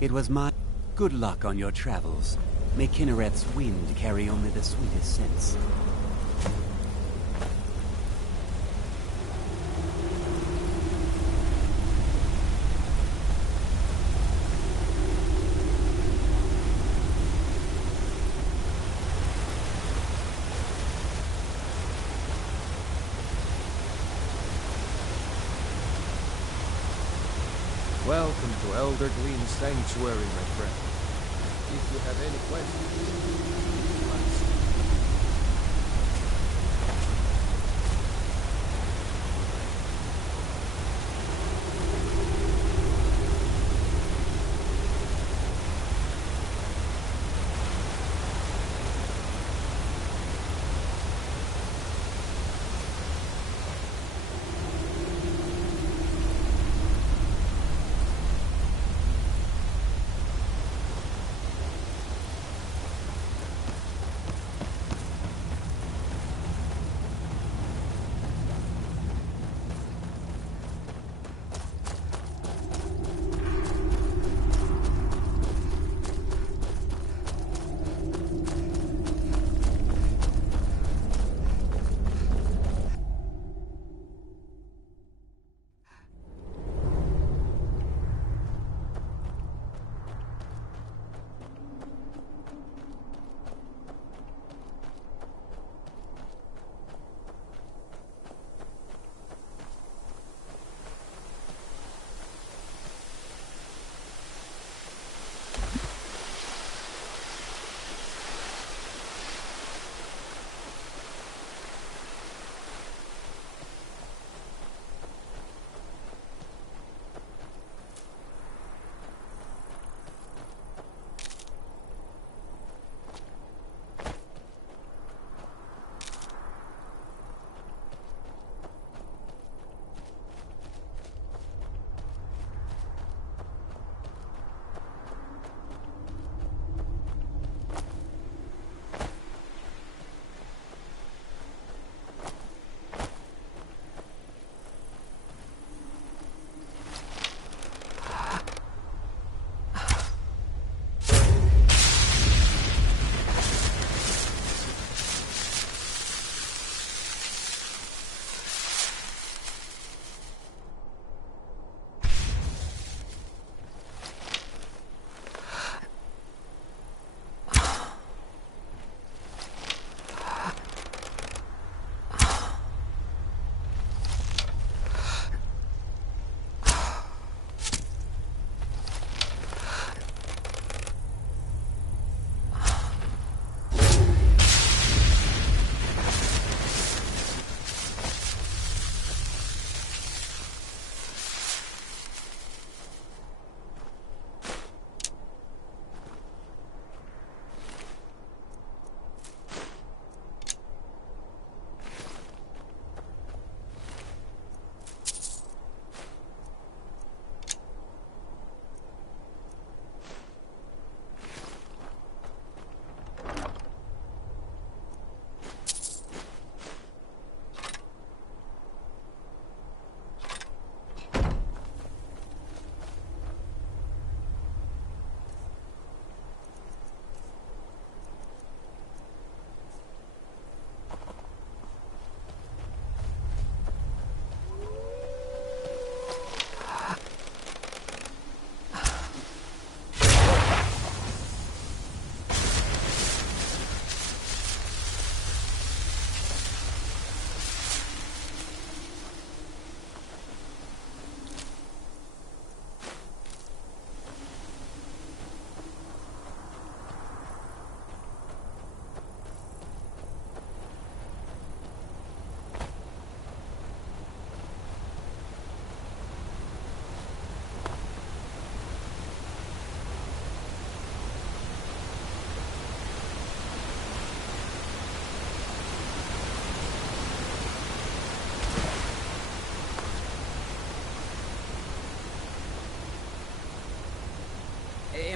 It was my good luck on your travels. May Kinnereth's wind carry only the sweetest scents. Welcome to 𝚘𝚘𝚖𝚎𝚐𝚗 Sanctuary, my friend. If you have any questions, please ask.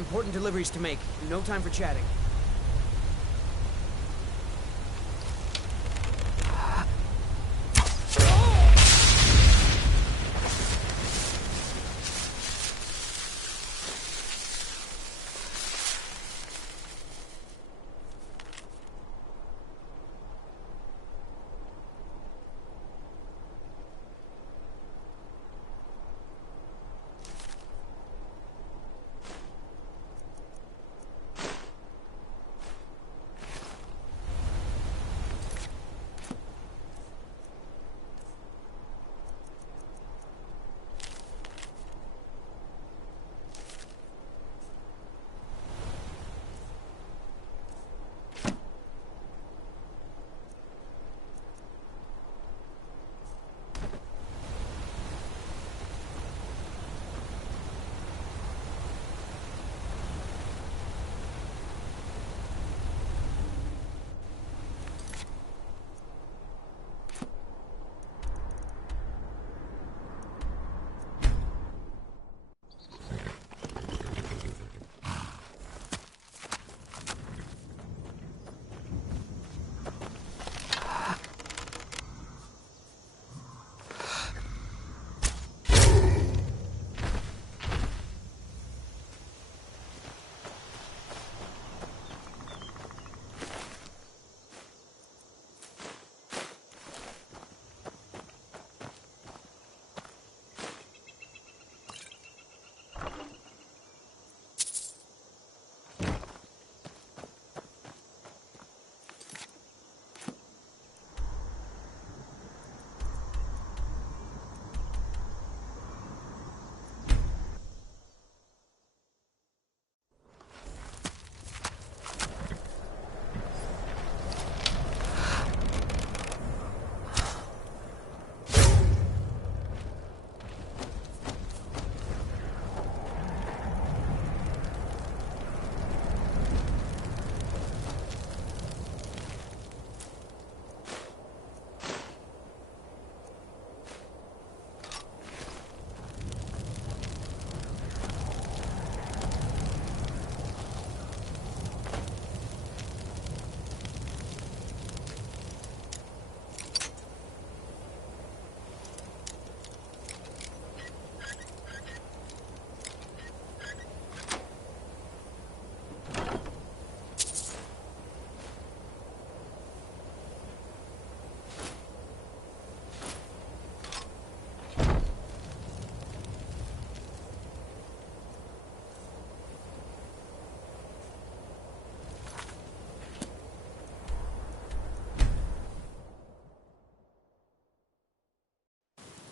important deliveries to make. No time for chatting.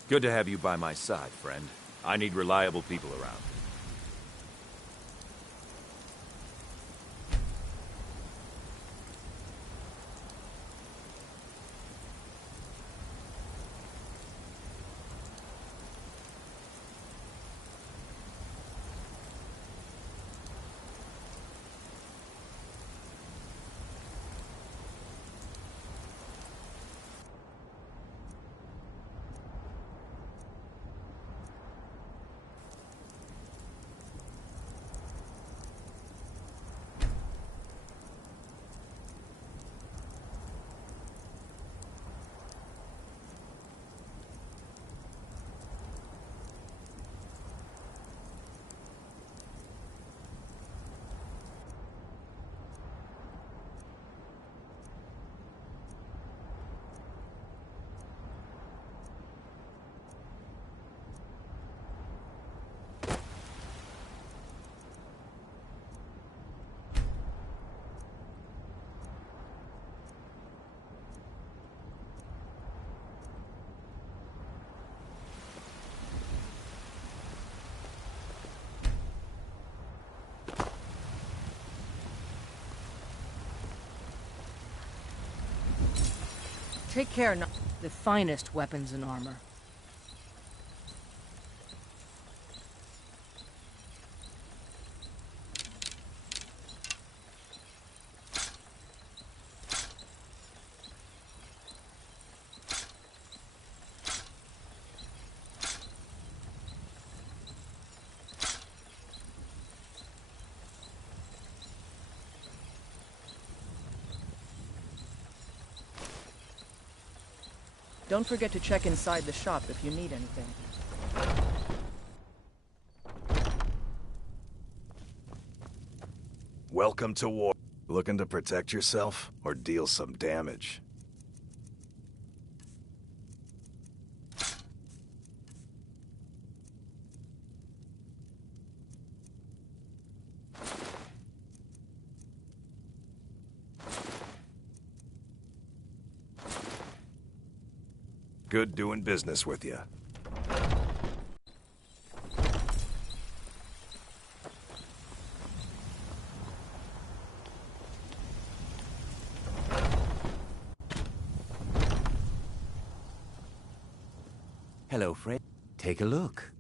Good to have you by my side, friend. I need reliable people around. Take care not the finest weapons and armor. Don't forget to check inside the shop if you need anything. Welcome to war. Looking to protect yourself or deal some damage? Good doing business with you. Hello, Fred. Take a look.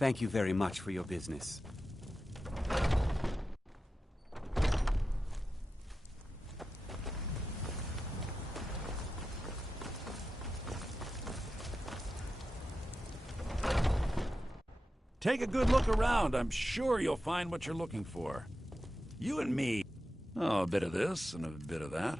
Thank you very much for your business. Take a good look around. I'm sure you'll find what you're looking for. You and me. Oh, a bit of this and a bit of that.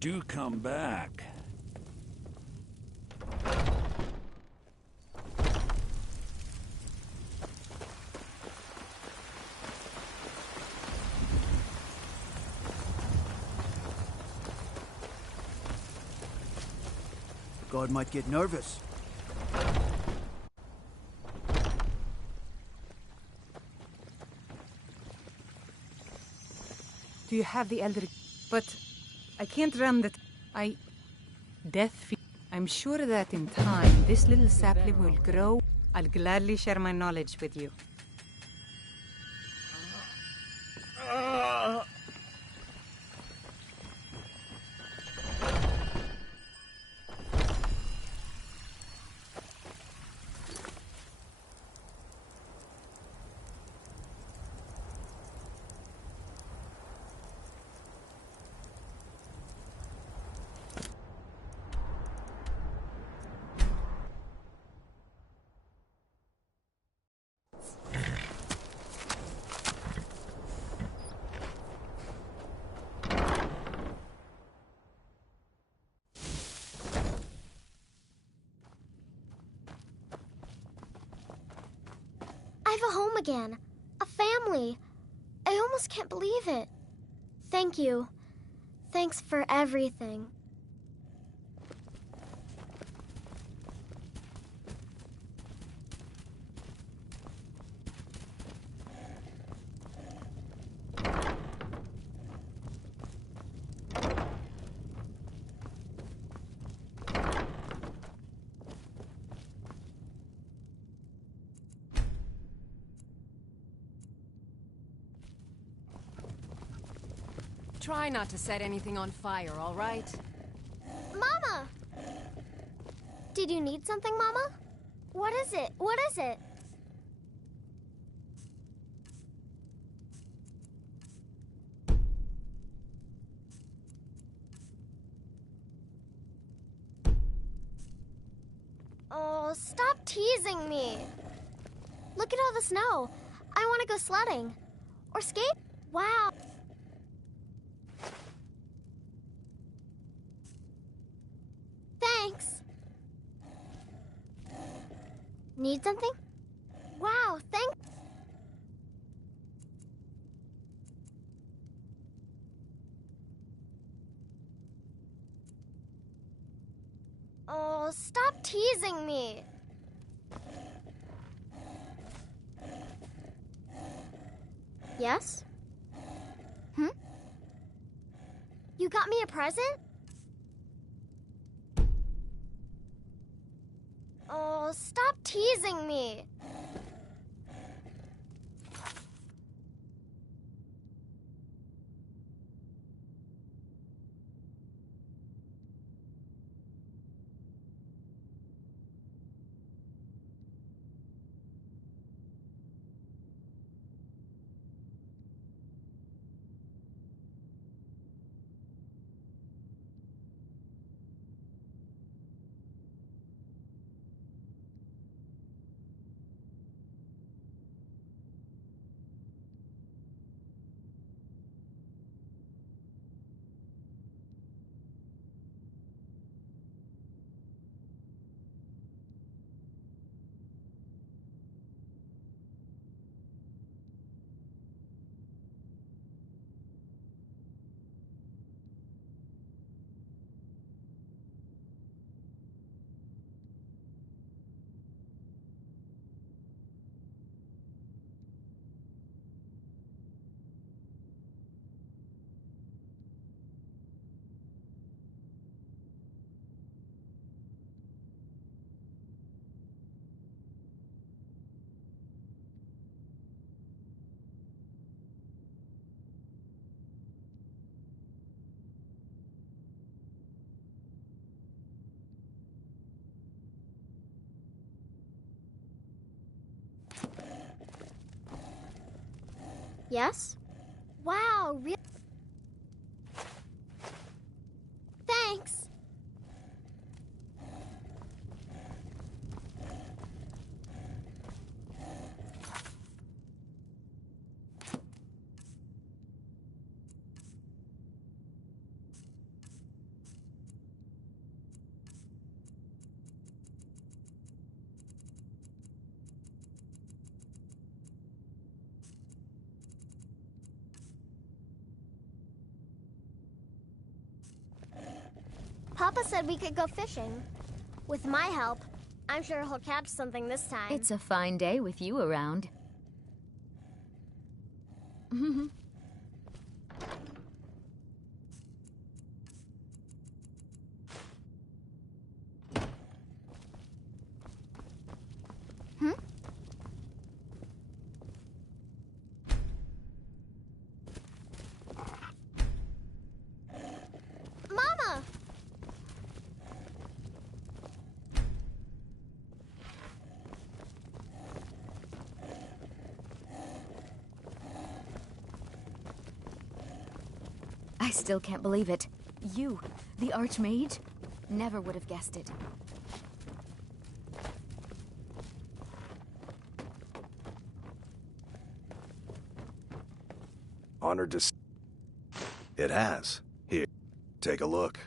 Do come back. God might get nervous. Do you have the elder... But I can't run that... I'm sure that in time, this little sapling will grow. I'll gladly share my knowledge with you. I have a home again. A family. I almost can't believe it. Thank you. Thanks for everything. Try not to set anything on fire, all right? Mama! Did you need something, Mama? What is it? What is it? Oh, stop teasing me. Look at all the snow. I want to go sledding. Or skate. Wow. Thanks. Need something? Wow, thanks. Oh, stop teasing me. Yes? You got me a present? Oh, stop teasing me. Yes? Wow, really? Thanks. Papa said we could go fishing. With my help, I'm sure he'll catch something this time. It's a fine day with you around. Mama! I still can't believe it. You, the Archmage? Never would have guessed it. Honored to... It has. Here, take a look.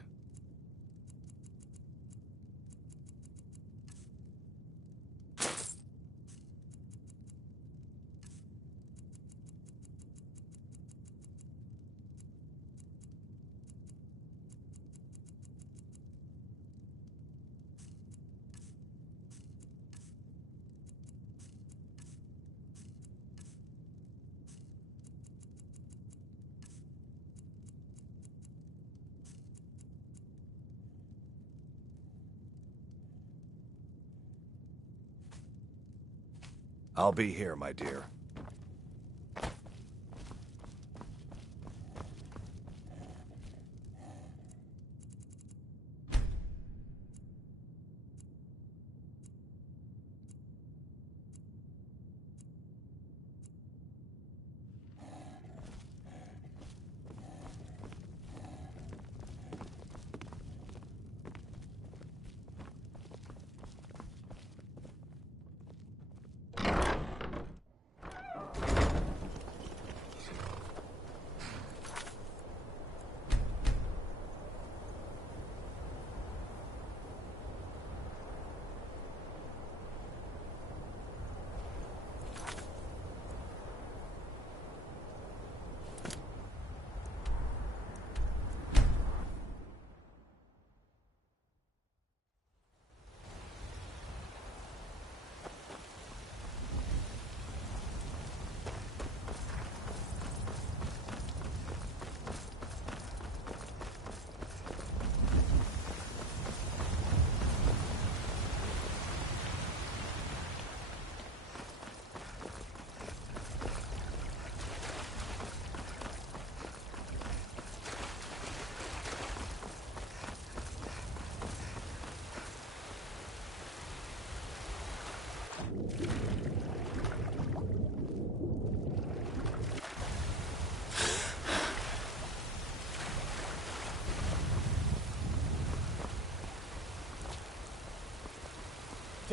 I'll be here, my dear.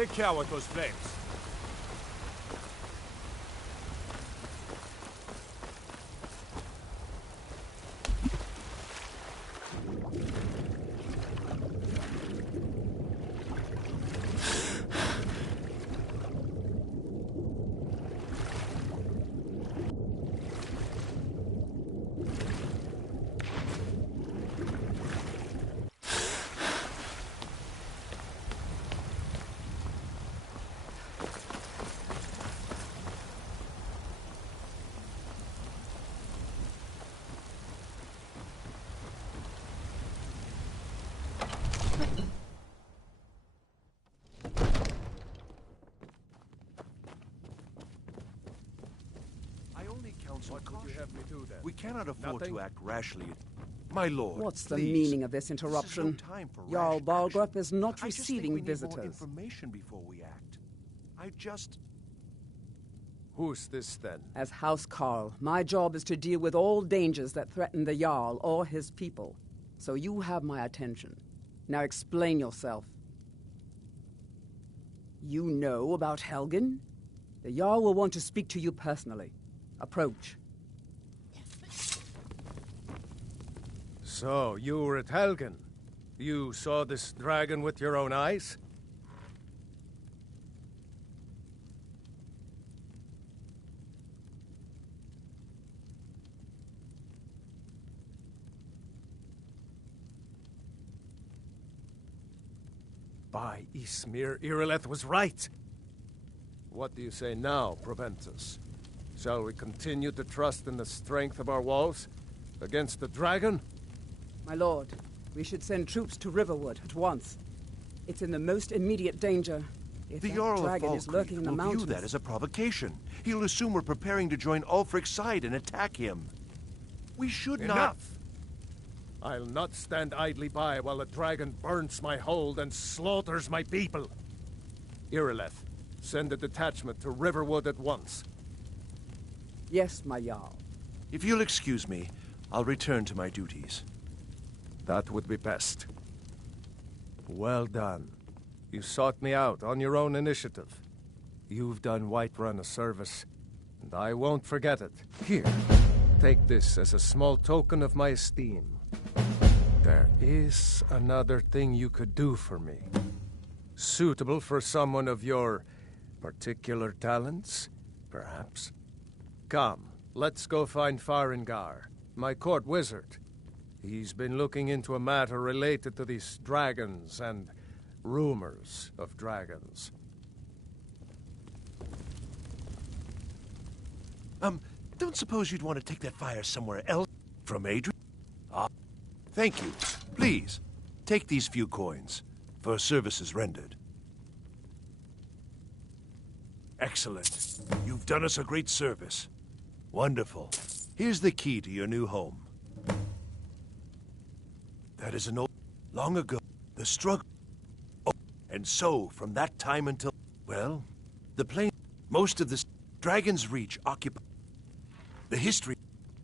Take care with those flames. What could you have me do then? We cannot afford to act rashly. My lord, What's the please. meaning of this interruption? This is no time for Jarl rash Balgrup is not I just receiving think we need more visitors. information before we act. Who's this then? As House Carl, my job is to deal with all dangers that threaten the Jarl or his people. So you have my attention. Now explain yourself. You know about Helgen? The Jarl will want to speak to you personally. Approach. So, you were at Helgen. You saw this dragon with your own eyes? By Ysmir, Irileth was right. What do you say now, Proventus? Shall we continue to trust in the strength of our walls against the dragon? My lord, we should send troops to Riverwood at once. It's in the most immediate danger. If The that Jarl of dragon is lurking in the will mountains. view that as a provocation. He'll assume we're preparing to join Ulfric's side and attack him. We should not... Enough! I'll not stand idly by while the dragon burns my hold and slaughters my people. Irileth, send a detachment to Riverwood at once. Yes, my Jarl. If you'll excuse me, I'll return to my duties. That would be best. Well done. You sought me out on your own initiative. You've done Whiterun a service, and I won't forget it. Here, take this as a small token of my esteem. There is another thing you could do for me. Suitable for someone of your particular talents, perhaps. Come, let's go find Farengar, my court wizard. He's been looking into a matter related to these dragons and rumors of dragons. Don't suppose you'd want to take that fire somewhere else? From Adrian? Ah, thank you. Please, take these few coins for services rendered. Excellent. You've done us a great service. Wonderful. Here's the key to your new home. That is an old... Long ago, the struggle... Oh, and so, from that time until... Well, the plain... Most of the... Dragon's Reach occupy... The history...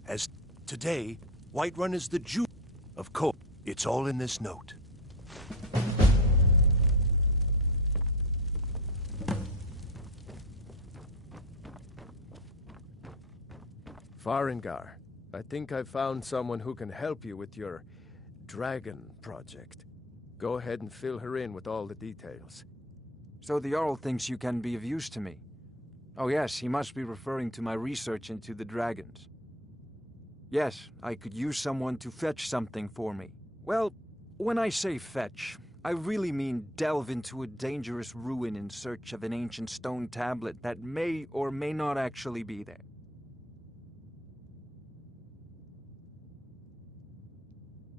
As today, Whiterun is the Jew... Of course, it's all in this note. Farengar, I think I've found someone who can help you with your dragon project. Go ahead and fill her in with all the details. So the Jarl thinks you can be of use to me. Oh yes, he must be referring to my research into the dragons. Yes, I could use someone to fetch something for me. Well, when I say fetch, I really mean delve into a dangerous ruin in search of an ancient stone tablet that may or may not actually be there.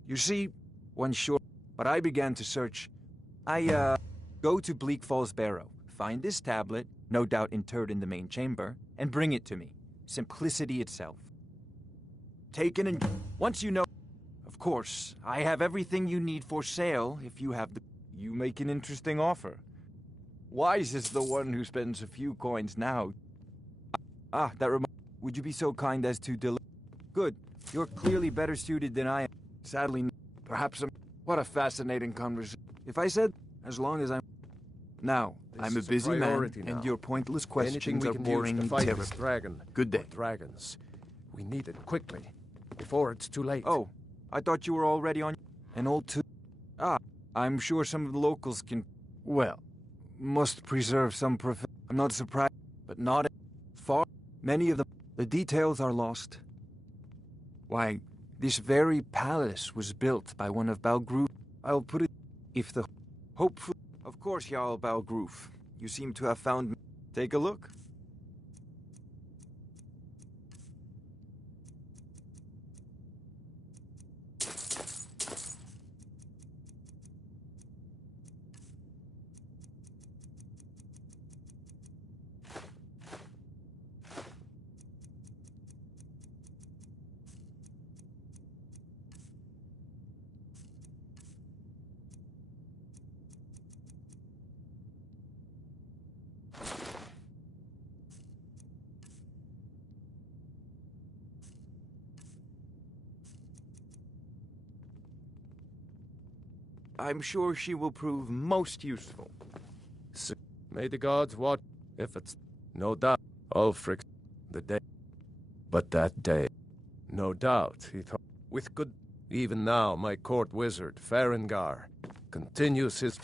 You see, when sure, but I began to search. I go to Bleak Falls Barrow, find this tablet, no doubt interred in the main chamber, and bring it to me. Simplicity itself. Taken and once you know... Of course, I have everything you need for sale if you have the... You make an interesting offer. Wise is the one who spends a few coins now. Ah, that reminds... Would you be so kind as to deliver... Good. You're clearly better suited than I am. Sadly, perhaps I'm... What a fascinating conversation. If I said, as long as I'm... Now, I'm a busy man, and your pointless questions are boring me terribly. Dragon. Good day. Dragons. We need it quickly, before it's too late. Oh, I thought you were already on an old too. Ah, I'm sure some of the locals can, well, must preserve some I'm not surprised, but not far. Many of them, the details are lost. Why, this very palace was built by one of 𝚤𝚤𝚅. I'll put it, if the hopeful. Of course, Jarl 𝚤𝚤𝚅. You seem to have found me. Take a look. I'm sure she will prove most useful. May the gods watch if it's no doubt. Ulfric, the day. But that day, no doubt, he thought, with good. Even now, my court wizard, Farengar, continues his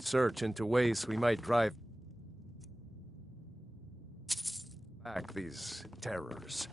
search into ways we might drive back these terrors.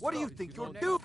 What do you think you're doing?